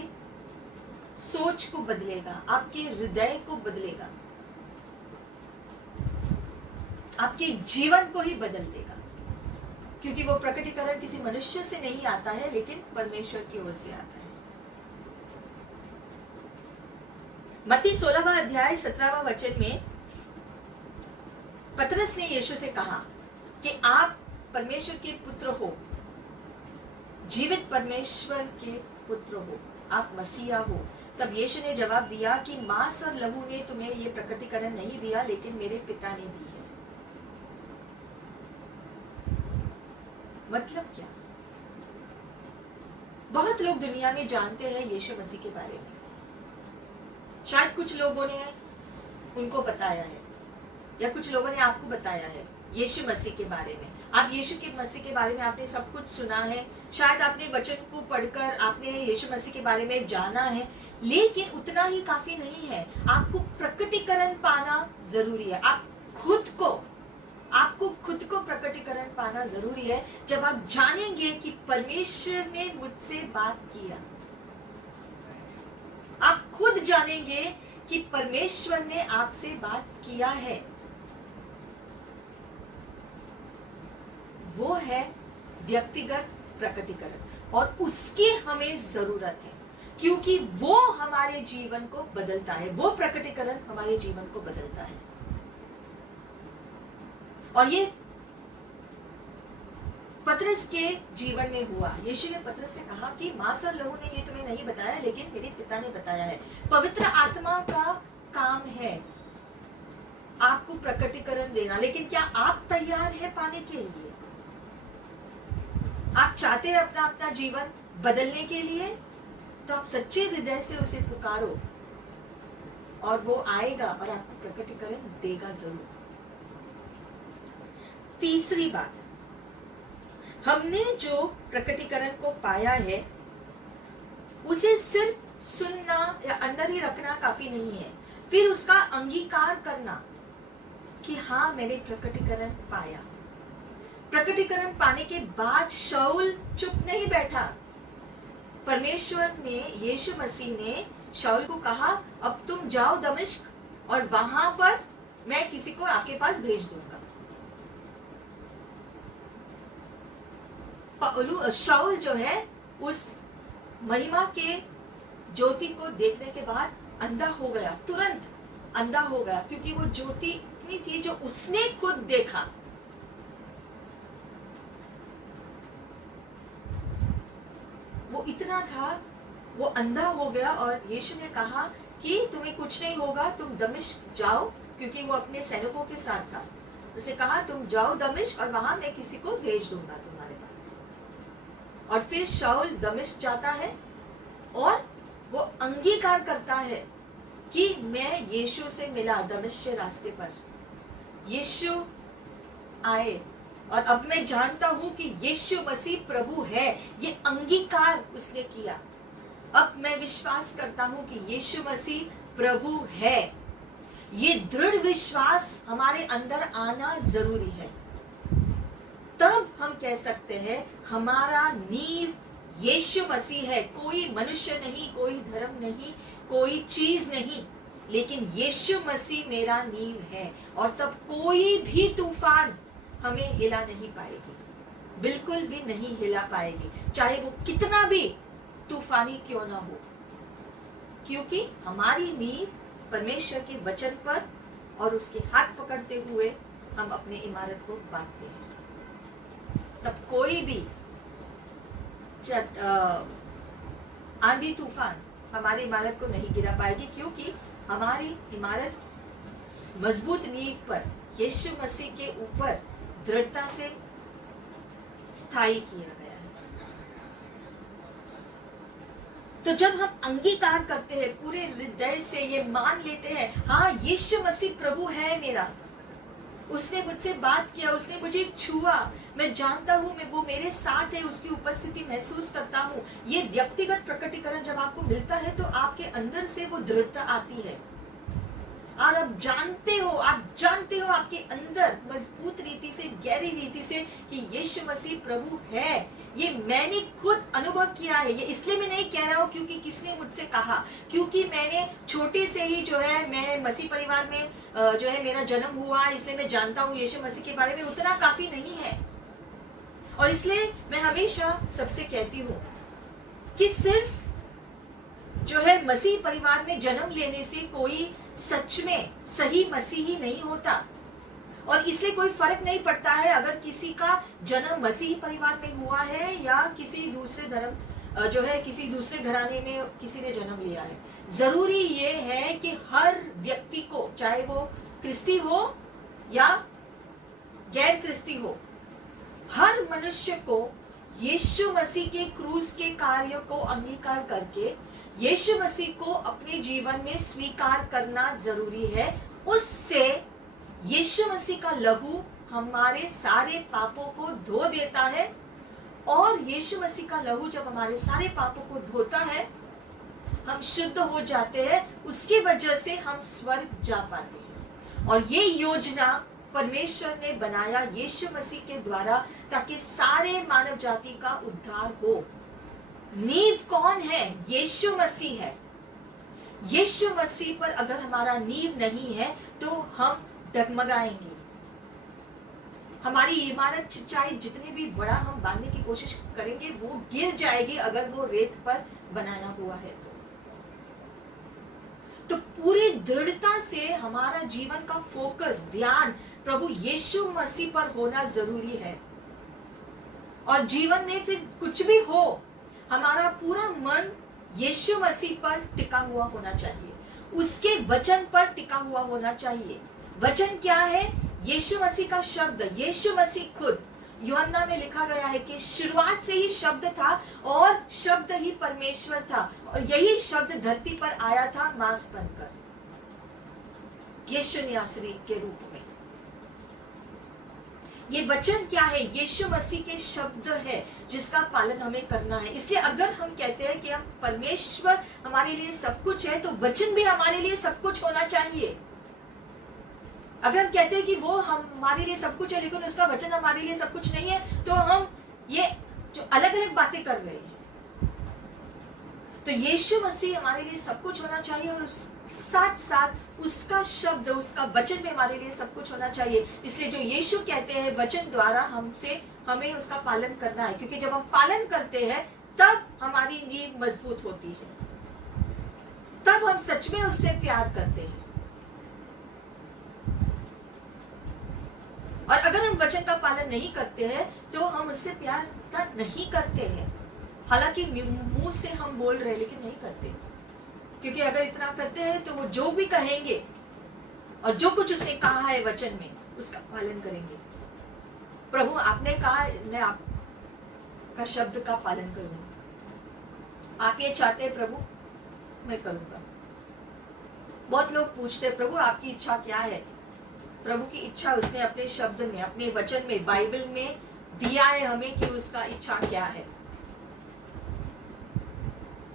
सोच को बदलेगा, आपके हृदय को बदलेगा, आपके जीवन को ही बदल देगा। क्योंकि वो प्रकटीकरण किसी मनुष्य से नहीं आता है लेकिन परमेश्वर की ओर से आता है। मत्ती 16वां अध्याय 17वां वचन में पतरस ने यीशु से कहा कि आप परमेश्वर के पुत्र हो, जीवित परमेश्वर के पुत्र हो, आप मसीहा हो। तब यीशु ने जवाब दिया कि मांस और लहू ने तुम्हें ये प्रकटीकरण नहीं दिया लेकिन मेरे पिता ने दी है। मतलब क्या। बहुत लोग दुनिया में जानते हैं यीशु मसीह के बारे में, शायद कुछ लोगों ने उनको बताया है या कुछ लोगों ने आपको बताया है यीशु मसीह के बारे में। आप यीशु के मसीह के बारे में आपने सब कुछ सुना है, शायद आपने वचन को पढ़कर आपने यीशु मसीह के बारे में जाना है, लेकिन उतना ही काफी नहीं है। आपको प्रकटीकरण पाना जरूरी है। आपको खुद को प्रकटीकरण पाना जरूरी है। जब आप जानेंगे कि परमेश्वर ने मुझसे बात किया, आप खुद जानेंगे कि परमेश्वर ने आपसे बात किया है, वो है व्यक्तिगत प्रकटीकरण। और उसकी हमें जरूरत है क्योंकि वो हमारे जीवन को बदलता है, वो प्रकटीकरण हमारे जीवन को बदलता है। और ये पतरस के जीवन में हुआ। यीशु ने पतरस से कहा कि मांस और लहू ने ये तुम्हें नहीं बताया लेकिन मेरे पिता ने बताया है। पवित्र आत्मा का काम है आपको प्रकटीकरण देना, लेकिन क्या आप तैयार है पाने के लिए? आप चाहते हैं अपना जीवन बदलने के लिए? तो आप सच्चे हृदय से उसे पुकारो और वो आएगा और आपको प्रकटीकरण देगा जरूर। तीसरी बात, हमने जो प्रकटीकरण को पाया है उसे सिर्फ सुनना या अंदर ही रखना काफी नहीं है, फिर उसका अंगीकार करना कि हाँ मैंने प्रकटीकरण पाया। प्रकटीकरण पाने के बाद शाऊल चुप नहीं बैठा। परमेश्वर ने, यीशु मसीह ने शाऊल को कहा अब तुम जाओ दमिश्क और वहां पर मैं किसी को आपके पास भेज दूंगा। शाऊल जो है उस महिमा के ज्योति को देखने के बाद अंधा हो गया, तुरंत अंधा हो गया, क्योंकि वो ज्योति इतनी थी जो उसने खुद देखा। वो इतना था, वो अंधा हो गया और यीशु ने कहा कि तुम्हें कुछ नहीं होगा, तुम दमिश्क जाओ, क्योंकि वो अपने सैनिकों के साथ था। उसने कहा तुम जाओ दमिश्क और वहां मैं किसी को भेज दूंगा तुम्हारे पास। और फिर शाऊल दमिश्क जाता है और वो अंगीकार करता है कि मैं यीशु से मिला दमिश्क के रास्ते पर, यीशु आए और अब मैं जानता हूं कि यीशु मसीह प्रभु है। ये अंगीकार उसने किया। अब मैं विश्वास करता हूं कि यीशु मसीह प्रभु है। ये दृढ़ विश्वास हमारे अंदर आना जरूरी है। तब हम कह सकते हैं हमारा नींव यीशु मसीह है। कोई मनुष्य नहीं, कोई धर्म नहीं, कोई चीज नहीं, लेकिन यीशु मसीह मेरा नींव है। और तब कोई भी तूफान हमें हिला नहीं पाएगी, बिल्कुल भी नहीं हिला पाएगी, चाहे वो कितना भी तूफानी क्यों ना हो, क्योंकि हमारी नींव परमेश्वर के वचन पर और उसके हाथ पकड़ते हुए हम अपने इमारत को बांधते हैं। तब कोई भी आंधी तूफान हमारी इमारत को नहीं गिरा पाएगी, क्योंकि हमारी इमारत मजबूत नींव पर यीशु मसीह के ऊपर दृढ़ता से स्थायी किया गया है। तो जब हम अंगीकार करते हैं पूरे हृदय से, ये मान लेते हैं हाँ यीशु मसीह प्रभु है मेरा, उसने मुझसे बात किया, उसने मुझे छुआ, मैं जानता हूं मैं वो मेरे साथ है, उसकी उपस्थिति महसूस करता हूं। ये व्यक्तिगत प्रकटीकरण जब आपको मिलता है तो आपके अंदर से वो दृढ़ता आती है और आप जानते हो आपके अंदर मजबूत रीति से, गहरी रीति से कि यीशु मसीह प्रभु है। ये मैंने खुद अनुभव किया है। ये इसलिए मैं नहीं कह रहा हूँ क्योंकि किसने मुझसे कहा, क्योंकि मैंने छोटे से ही जो है मैं मसीह परिवार में जो है मेरा जन्म हुआ, इसलिए मैं जानता हूँ यीशु मसीह के बारे में। उतना काफी नहीं है। और इसलिए मैं हमेशा सबसे कहती हूँ कि सिर्फ जो है मसीह परिवार में जन्म लेने से कोई सच में सही मसीही नहीं होता, और इसलिए कोई फर्क नहीं पड़ता है अगर किसी का जन्म मसीही परिवार में हुआ है या किसी दूसरे धर्म जो है किसी दूसरे घराने में किसी ने जन्म लिया है। जरूरी ये है कि हर व्यक्ति को, चाहे वो क्रिस्ती हो या गैर क्रिस्ती हो, हर मनुष्य को यीशु मसीह के क्रूस के कार्य को अंगीकार करके यीशु मसीह को अपने जीवन में स्वीकार करना जरूरी है। उससे यीशु मसीह का लहू हमारे सारे पापों को धो देता है, और यीशु मसीह का लहू जब हमारे सारे पापों को धोता है हम शुद्ध हो जाते हैं। उसकी वजह से हम स्वर्ग जा पाते हैं। और ये योजना परमेश्वर ने बनाया यीशु मसीह के द्वारा, ताकि सारे मानव जाति का उद्धार हो। नींव कौन है? यीशु मसीह है। यीशु मसीह पर अगर हमारा नींव नहीं है तो हम डगमगाएंगे। हमारी इमारत चाहे जितने भी बड़ा हम बांधने की कोशिश करेंगे वो गिर जाएगी अगर वो रेत पर बनाना हुआ है तो पूरी दृढ़ता से हमारा जीवन का फोकस, ध्यान प्रभु यीशु मसीह पर होना जरूरी है। और जीवन में फिर कुछ भी हो, हमारा पूरा मन यीशु मसीह पर टिका हुआ होना चाहिए, उसके वचन पर टिका हुआ होना चाहिए। वचन क्या है? यीशु मसीह का शब्द, यीशु मसीह खुद। यूहन्ना में लिखा गया है कि शुरुआत से ही शब्द था और शब्द ही परमेश्वर था, और यही शब्द धरती पर आया था मांस बनकर, यीशु नासरी के रूप में। ये वचन क्या है? यीशु मसीह के शब्द है जिसका पालन हमें करना है। इसलिए अगर हम कहते हैं कि हम परमेश्वर हमारे लिए सब कुछ है, तो वचन भी हमारे लिए सब कुछ होना चाहिए। अगर हम कहते हैं कि वो हमारे लिए सब कुछ है लेकिन उसका वचन हमारे लिए सब कुछ नहीं है, तो हम ये जो अलग अलग बातें कर रहे हैं। तो यीशु मसीह हमारे लिए सब कुछ होना चाहिए, और साथ साथ उसका शब्द, उसका वचन भी हमारे लिए सब कुछ होना चाहिए। इसलिए जो यीशु कहते हैं वचन द्वारा हमें उसका पालन करना है, क्योंकि जब हम पालन करते हैं तब हमारी नींव मजबूत होती है, तब हम सच में उससे प्यार करते हैं। और अगर हम वचन का पालन नहीं करते हैं तो हम उससे प्यार नहीं करते हैं। हालांकि मुंह से हम बोल रहे लेकिन नहीं करते, क्योंकि अगर इतना करते हैं तो वो जो भी कहेंगे और जो कुछ उसने कहा है वचन में उसका पालन करेंगे। प्रभु आपने कहा मैं आपका शब्द का पालन करूंगा, आप ये चाहते हैं प्रभु मैं करूंगा। बहुत लोग पूछते हैं प्रभु आपकी इच्छा क्या है। प्रभु की इच्छा उसने अपने शब्द में, अपने वचन में, बाइबल में दिया है हमें कि उसका इच्छा क्या है।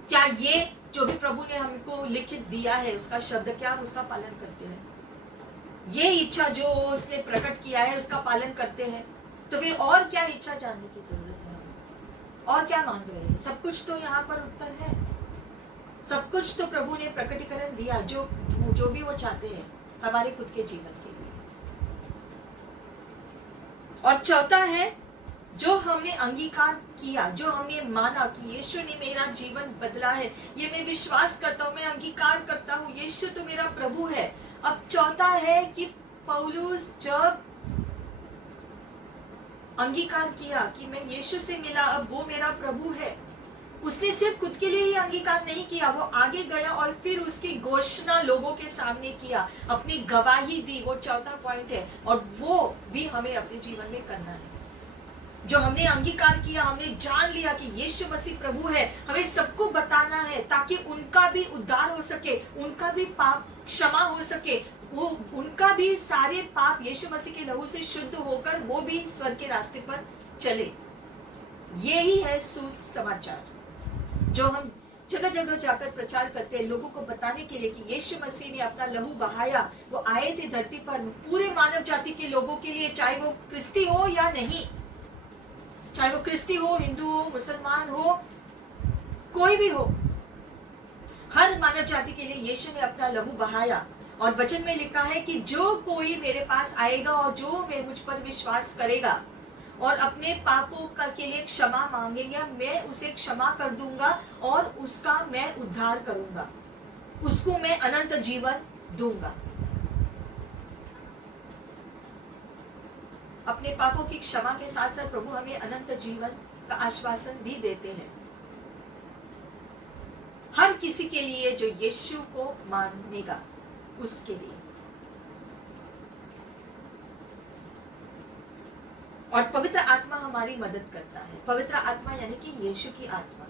क्या ये जो भी प्रभु ने हमको लिखित दिया है उसका शब्द, क्या हम उसका पालन करते हैं? ये इच्छा जो उसने प्रकट किया है उसका पालन करते हैं, तो फिर और क्या इच्छा जानने की जरूरत है हमें? और क्या मांग रहे हैं? सब कुछ तो यहाँ पर उत्तर है, सब कुछ तो प्रभु ने प्रकटीकरण दिया, जो भी वो चाहते हैं हमारे खुद के जीवन के लिए। और चौथा है, जो हमने अंगीकार किया, जो हमने माना कि यीशु ने मेरा जीवन बदला है, ये मैं विश्वास करता हूँ, मैं अंगीकार करता हूँ यीशु तो मेरा प्रभु है। अब चौथा है कि पौलुस जब अंगीकार किया कि मैं यीशु से मिला, अब वो मेरा प्रभु है, उसने सिर्फ खुद के लिए ही अंगीकार नहीं किया, वो आगे गया और फिर उसकी घोषणा लोगों के सामने किया, अपनी गवाही दी। वो चौथा पॉइंट है और वो भी हमें अपने जीवन में करना है। जो हमने अंगीकार किया, हमने जान लिया कि यीशु मसीह प्रभु है, हमें सबको बताना है ताकि उनका भी उद्धार हो सके, उनका भी पाप क्षमा हो सके, वो उनका भी सारे पाप यीशु मसीह के लहू से शुद्ध होकर वो भी स्वर्ग के रास्ते पर चले। यही है सुसमाचार जो हम जगह जगह जाकर प्रचार करते हैं, लोगों को बताने के लिए कि यीशु मसीह ने अपना लहू बहाया, वो आए थे धरती पर पूरे मानव जाति के लोगों के लिए, चाहे वो क्रिस्ती हो या नहीं, चाहे वो क्रिस्ती हो, हिंदू हो, मुसलमान हो, कोई भी हो, हर मानव जाति के लिए यीशु ने अपना लहू बहाया। और वचन में लिखा है कि जो कोई मेरे पास आएगा और जो मुझ पर विश्वास करेगा और अपने पापों का के लिए क्षमा मांगेगा, मैं उसे क्षमा कर दूंगा और उसका मैं उद्धार करूंगा, उसको मैं अनंत जीवन दूंगा। अपने पापों की क्षमा के साथ साथ प्रभु हमें अनंत जीवन का आश्वासन भी देते हैं, हर किसी के लिए जो यीशु को मानेगा उसके लिए। और पवित्र आत्मा हमारी मदद करता है। पवित्र आत्मा यानी कि यीशु की आत्मा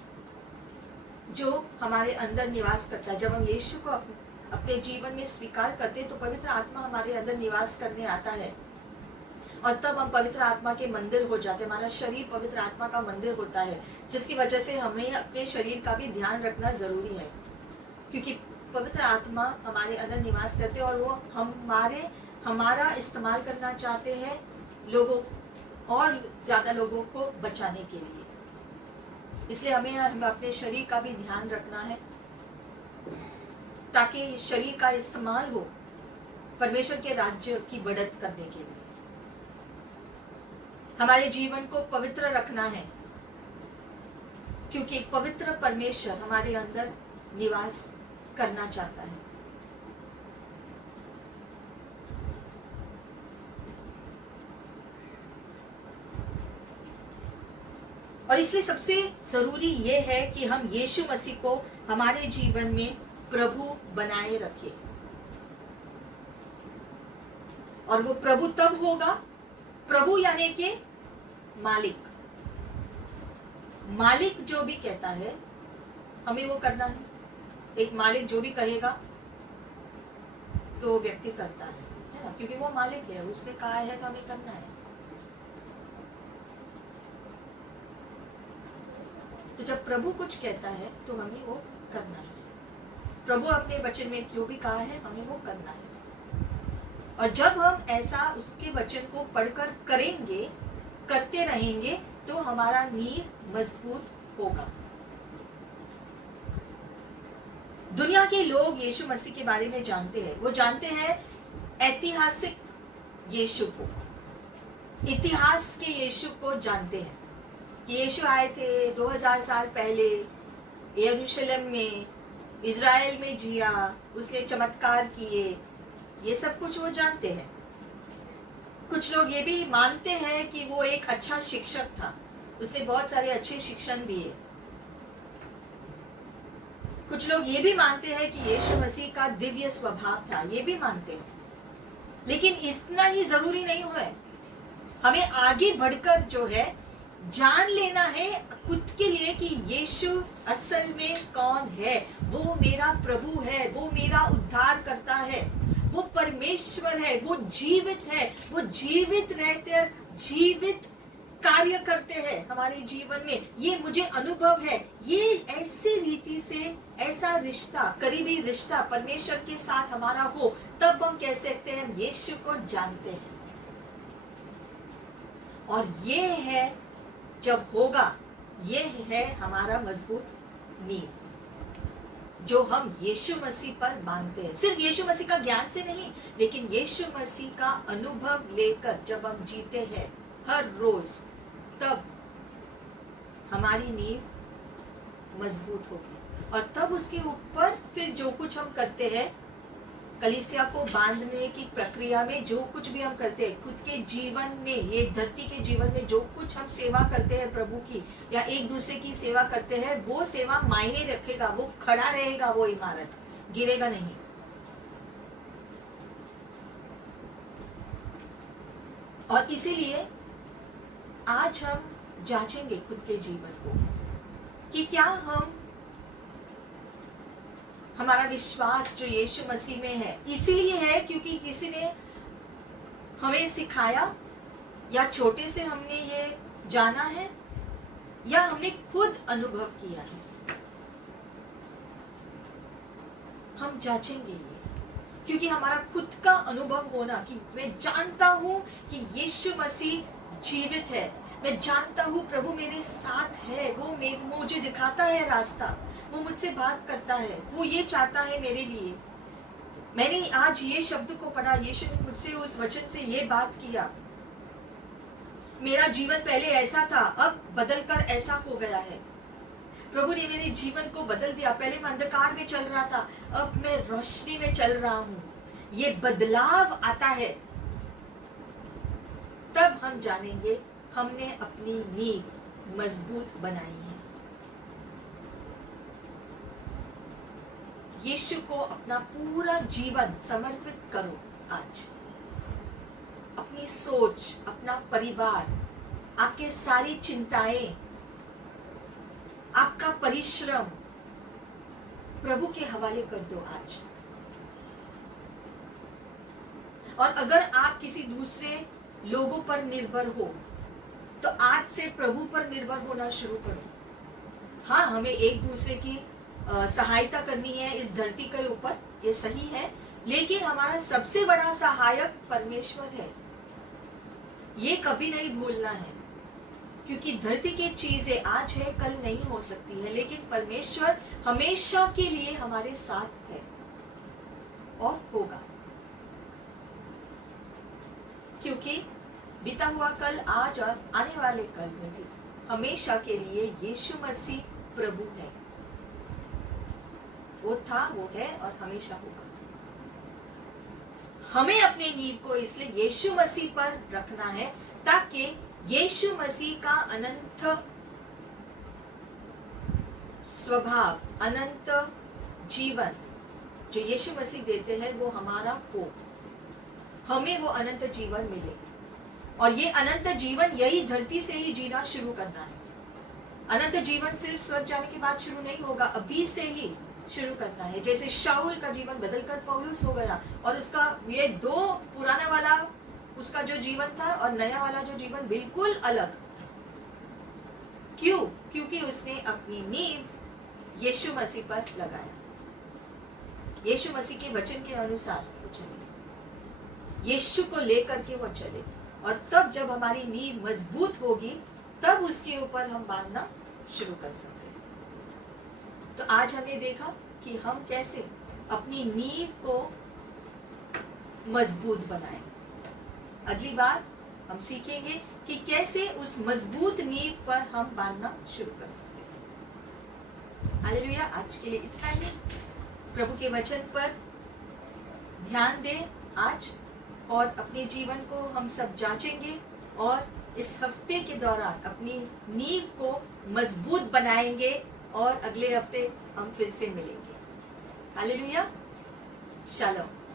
जो हमारे अंदर निवास करता है। जब हम यीशु को अपने जीवन में स्वीकार करते हैं तो पवित्र आत्मा हमारे अंदर निवास करने आता है और तब हम पवित्र आत्मा के मंदिर हो जाते हैं। हमारा शरीर पवित्र आत्मा का मंदिर होता है, जिसकी वजह से हमें अपने शरीर का भी ध्यान रखना जरूरी है, क्योंकि पवित्र आत्मा हमारे अंदर निवास करते हैं और वो हमारा इस्तेमाल करना चाहते हैं लोगों और ज्यादा लोगों को बचाने के लिए। इसलिए हमें अपने शरीर का भी ध्यान रखना है ताकि शरीर का इस्तेमाल हो परमेश्वर के राज्य की बढ़त करने के लिए। हमारे जीवन को पवित्र रखना है क्योंकि पवित्र परमेश्वर हमारे अंदर निवास करना चाहता है। और इसलिए सबसे जरूरी यह है कि हम यीशु मसीह को हमारे जीवन में प्रभु बनाए रखें। और वो प्रभु तब होगा, प्रभु यानी कि मालिक, मालिक जो भी कहता है हमें वो करना है। एक मालिक जो भी कहेगा तो व्यक्ति करता है ना, क्योंकि वो मालिक है, उसने कहा है तो हमें करना है। तो जब प्रभु कुछ कहता है तो हमें वो करना है। प्रभु अपने वचन में जो भी कहा है हमें वो करना है। और जब हम ऐसा उसके वचन को पढ़कर करेंगे, करते रहेंगे, तो हमारा नींव मजबूत होगा। दुनिया के लोग यीशु मसीह के बारे में जानते हैं, वो जानते हैं ऐतिहासिक यीशु को, इतिहास के यीशु को जानते हैं कि यीशु आए थे 2000 साल पहले यरूशलेम में, इज़राइल में जिया, उसने चमत्कार किए, ये सब कुछ वो जानते हैं। कुछ लोग ये भी मानते हैं कि वो एक अच्छा शिक्षक था, उसने बहुत सारे अच्छे शिक्षण दिए, कुछ लोग ये भी मानते हैं कि यीशु मसीह का दिव्य स्वभाव था, ये भी मानते हैं, लेकिन इतना ही जरूरी नहीं है। हमें आगे बढ़कर जो है जान लेना है खुद के लिए कि यीशु असल में कौन है। वो मेरा प्रभु है, वो मेरा उद्धार करता है, वो परमेश्वर है, वो जीवित है, वो जीवित रहते हैं, जीवित कार्य करते हैं हमारे जीवन में। ये मुझे अनुभव है। ये ऐसी रीति से ऐसा रिश्ता, करीबी रिश्ता परमेश्वर के साथ हमारा हो, तब हम कह सकते हैं हम यीशु को जानते हैं। और ये है, जब होगा, ये है हमारा मजबूत नींव जो हम यीशु मसीह पर बांधते हैं। सिर्फ यीशु मसीह का ज्ञान से नहीं, लेकिन यीशु मसीह का अनुभव लेकर जब हम जीते हैं हर रोज, तब हमारी नींव मजबूत होगी। और तब उसके ऊपर फिर जो कुछ हम करते हैं, कलीसिया को बांधने की प्रक्रिया में जो कुछ भी हम करते हैं, खुद के जीवन में, ये धरती के जीवन में जो कुछ हम सेवा करते हैं प्रभु की, या एक दूसरे की सेवा करते हैं, वो सेवा मायने रखेगा, वो खड़ा रहेगा, वो इमारत गिरेगा नहीं। और इसीलिए आज हम जांचेंगे खुद के जीवन को कि क्या हमारा विश्वास जो यीशु मसीह में है, इसीलिए है क्योंकि किसी ने हमें सिखाया, या छोटे से हमने ये जाना है, या हमने खुद अनुभव किया है। हम जांचेंगे ये, क्योंकि हमारा खुद का अनुभव होना कि मैं जानता हूं कि यीशु मसीह जीवित है, मैं जानता हूँ प्रभु मेरे साथ है, वो मुझे दिखाता है रास्ता, वो मुझसे बात करता है, वो ये चाहता है मेरे लिए। मैंने आज ये शब्द को पढ़ा, यीशु ने मुझसे उस वचन से ये बात किया, मेरा जीवन पहले ऐसा था, अब बदलकर ऐसा हो गया है। प्रभु ने मेरे जीवन को बदल दिया। पहले मैं अंधकार में चल रहा था, अब मैं रोशनी में चल रहा हूँ। ये बदलाव आता है, तब हम जानेंगे हमने अपनी नींव मजबूत बनाई है। यीशु को अपना पूरा जीवन समर्पित करो आज। अपनी सोच, अपना परिवार, आपके सारी चिंताएं, आपका परिश्रम प्रभु के हवाले कर दो आज। और अगर आप किसी दूसरे लोगों पर निर्भर हो, तो आज से प्रभु पर निर्भर होना शुरू करो। हाँ, हमें एक दूसरे की सहायता करनी है इस धरती के ऊपर, ये सही है, लेकिन हमारा सबसे बड़ा सहायक परमेश्वर है, ये कभी नहीं भूलना है। क्योंकि धरती की चीजें आज है, कल नहीं हो सकती है, लेकिन परमेश्वर हमेशा के लिए हमारे साथ है और होगा। क्योंकि बीता हुआ कल, आज और आने वाले कल में भी हमेशा के लिए यीशु मसीह प्रभु है। वो था, वो है और हमेशा होगा। हमें अपने नींव को इसलिए यीशु मसीह पर रखना है, ताकि यीशु मसीह का अनंत स्वभाव, अनंत जीवन जो यीशु मसीह देते हैं, वो हमारा हो, हमें वो अनंत जीवन मिले। और ये अनंत जीवन यही धरती से ही जीना शुरू करना है। अनंत जीवन सिर्फ स्वर्ग जाने के बाद शुरू नहीं होगा, अभी से ही शुरू करना है। जैसे शाऊल का जीवन बदलकर पौलुस हो गया, और उसका ये दो, पुराना वाला उसका जो जीवन था और नया वाला जो जीवन बिल्कुल अलग। क्यों? क्योंकि उसने अपनी नींव यीशु मसीह पर लगाया, यीशु मसीह के वचन के अनुसार वो चले, यीशु को लेकर के वो चले। और तब जब हमारी नींव मजबूत होगी, तब उसके ऊपर हम बांधना शुरू कर सकते हैं। तो आज हमने देखा कि हम कैसे अपनी नींव को मजबूत बनाएं। अगली बार हम सीखेंगे कि कैसे उस मजबूत नींव पर हम बांधना शुरू कर सकते हैं। हालेलुया। आज के लिए इतना ही। प्रभु के वचन पर ध्यान दें आज, और अपने जीवन को हम सब जांचेंगे, और इस हफ्ते के दौरान अपनी नींव को मजबूत बनाएंगे और अगले हफ्ते हम फिर से मिलेंगे। Hallelujah, shalom.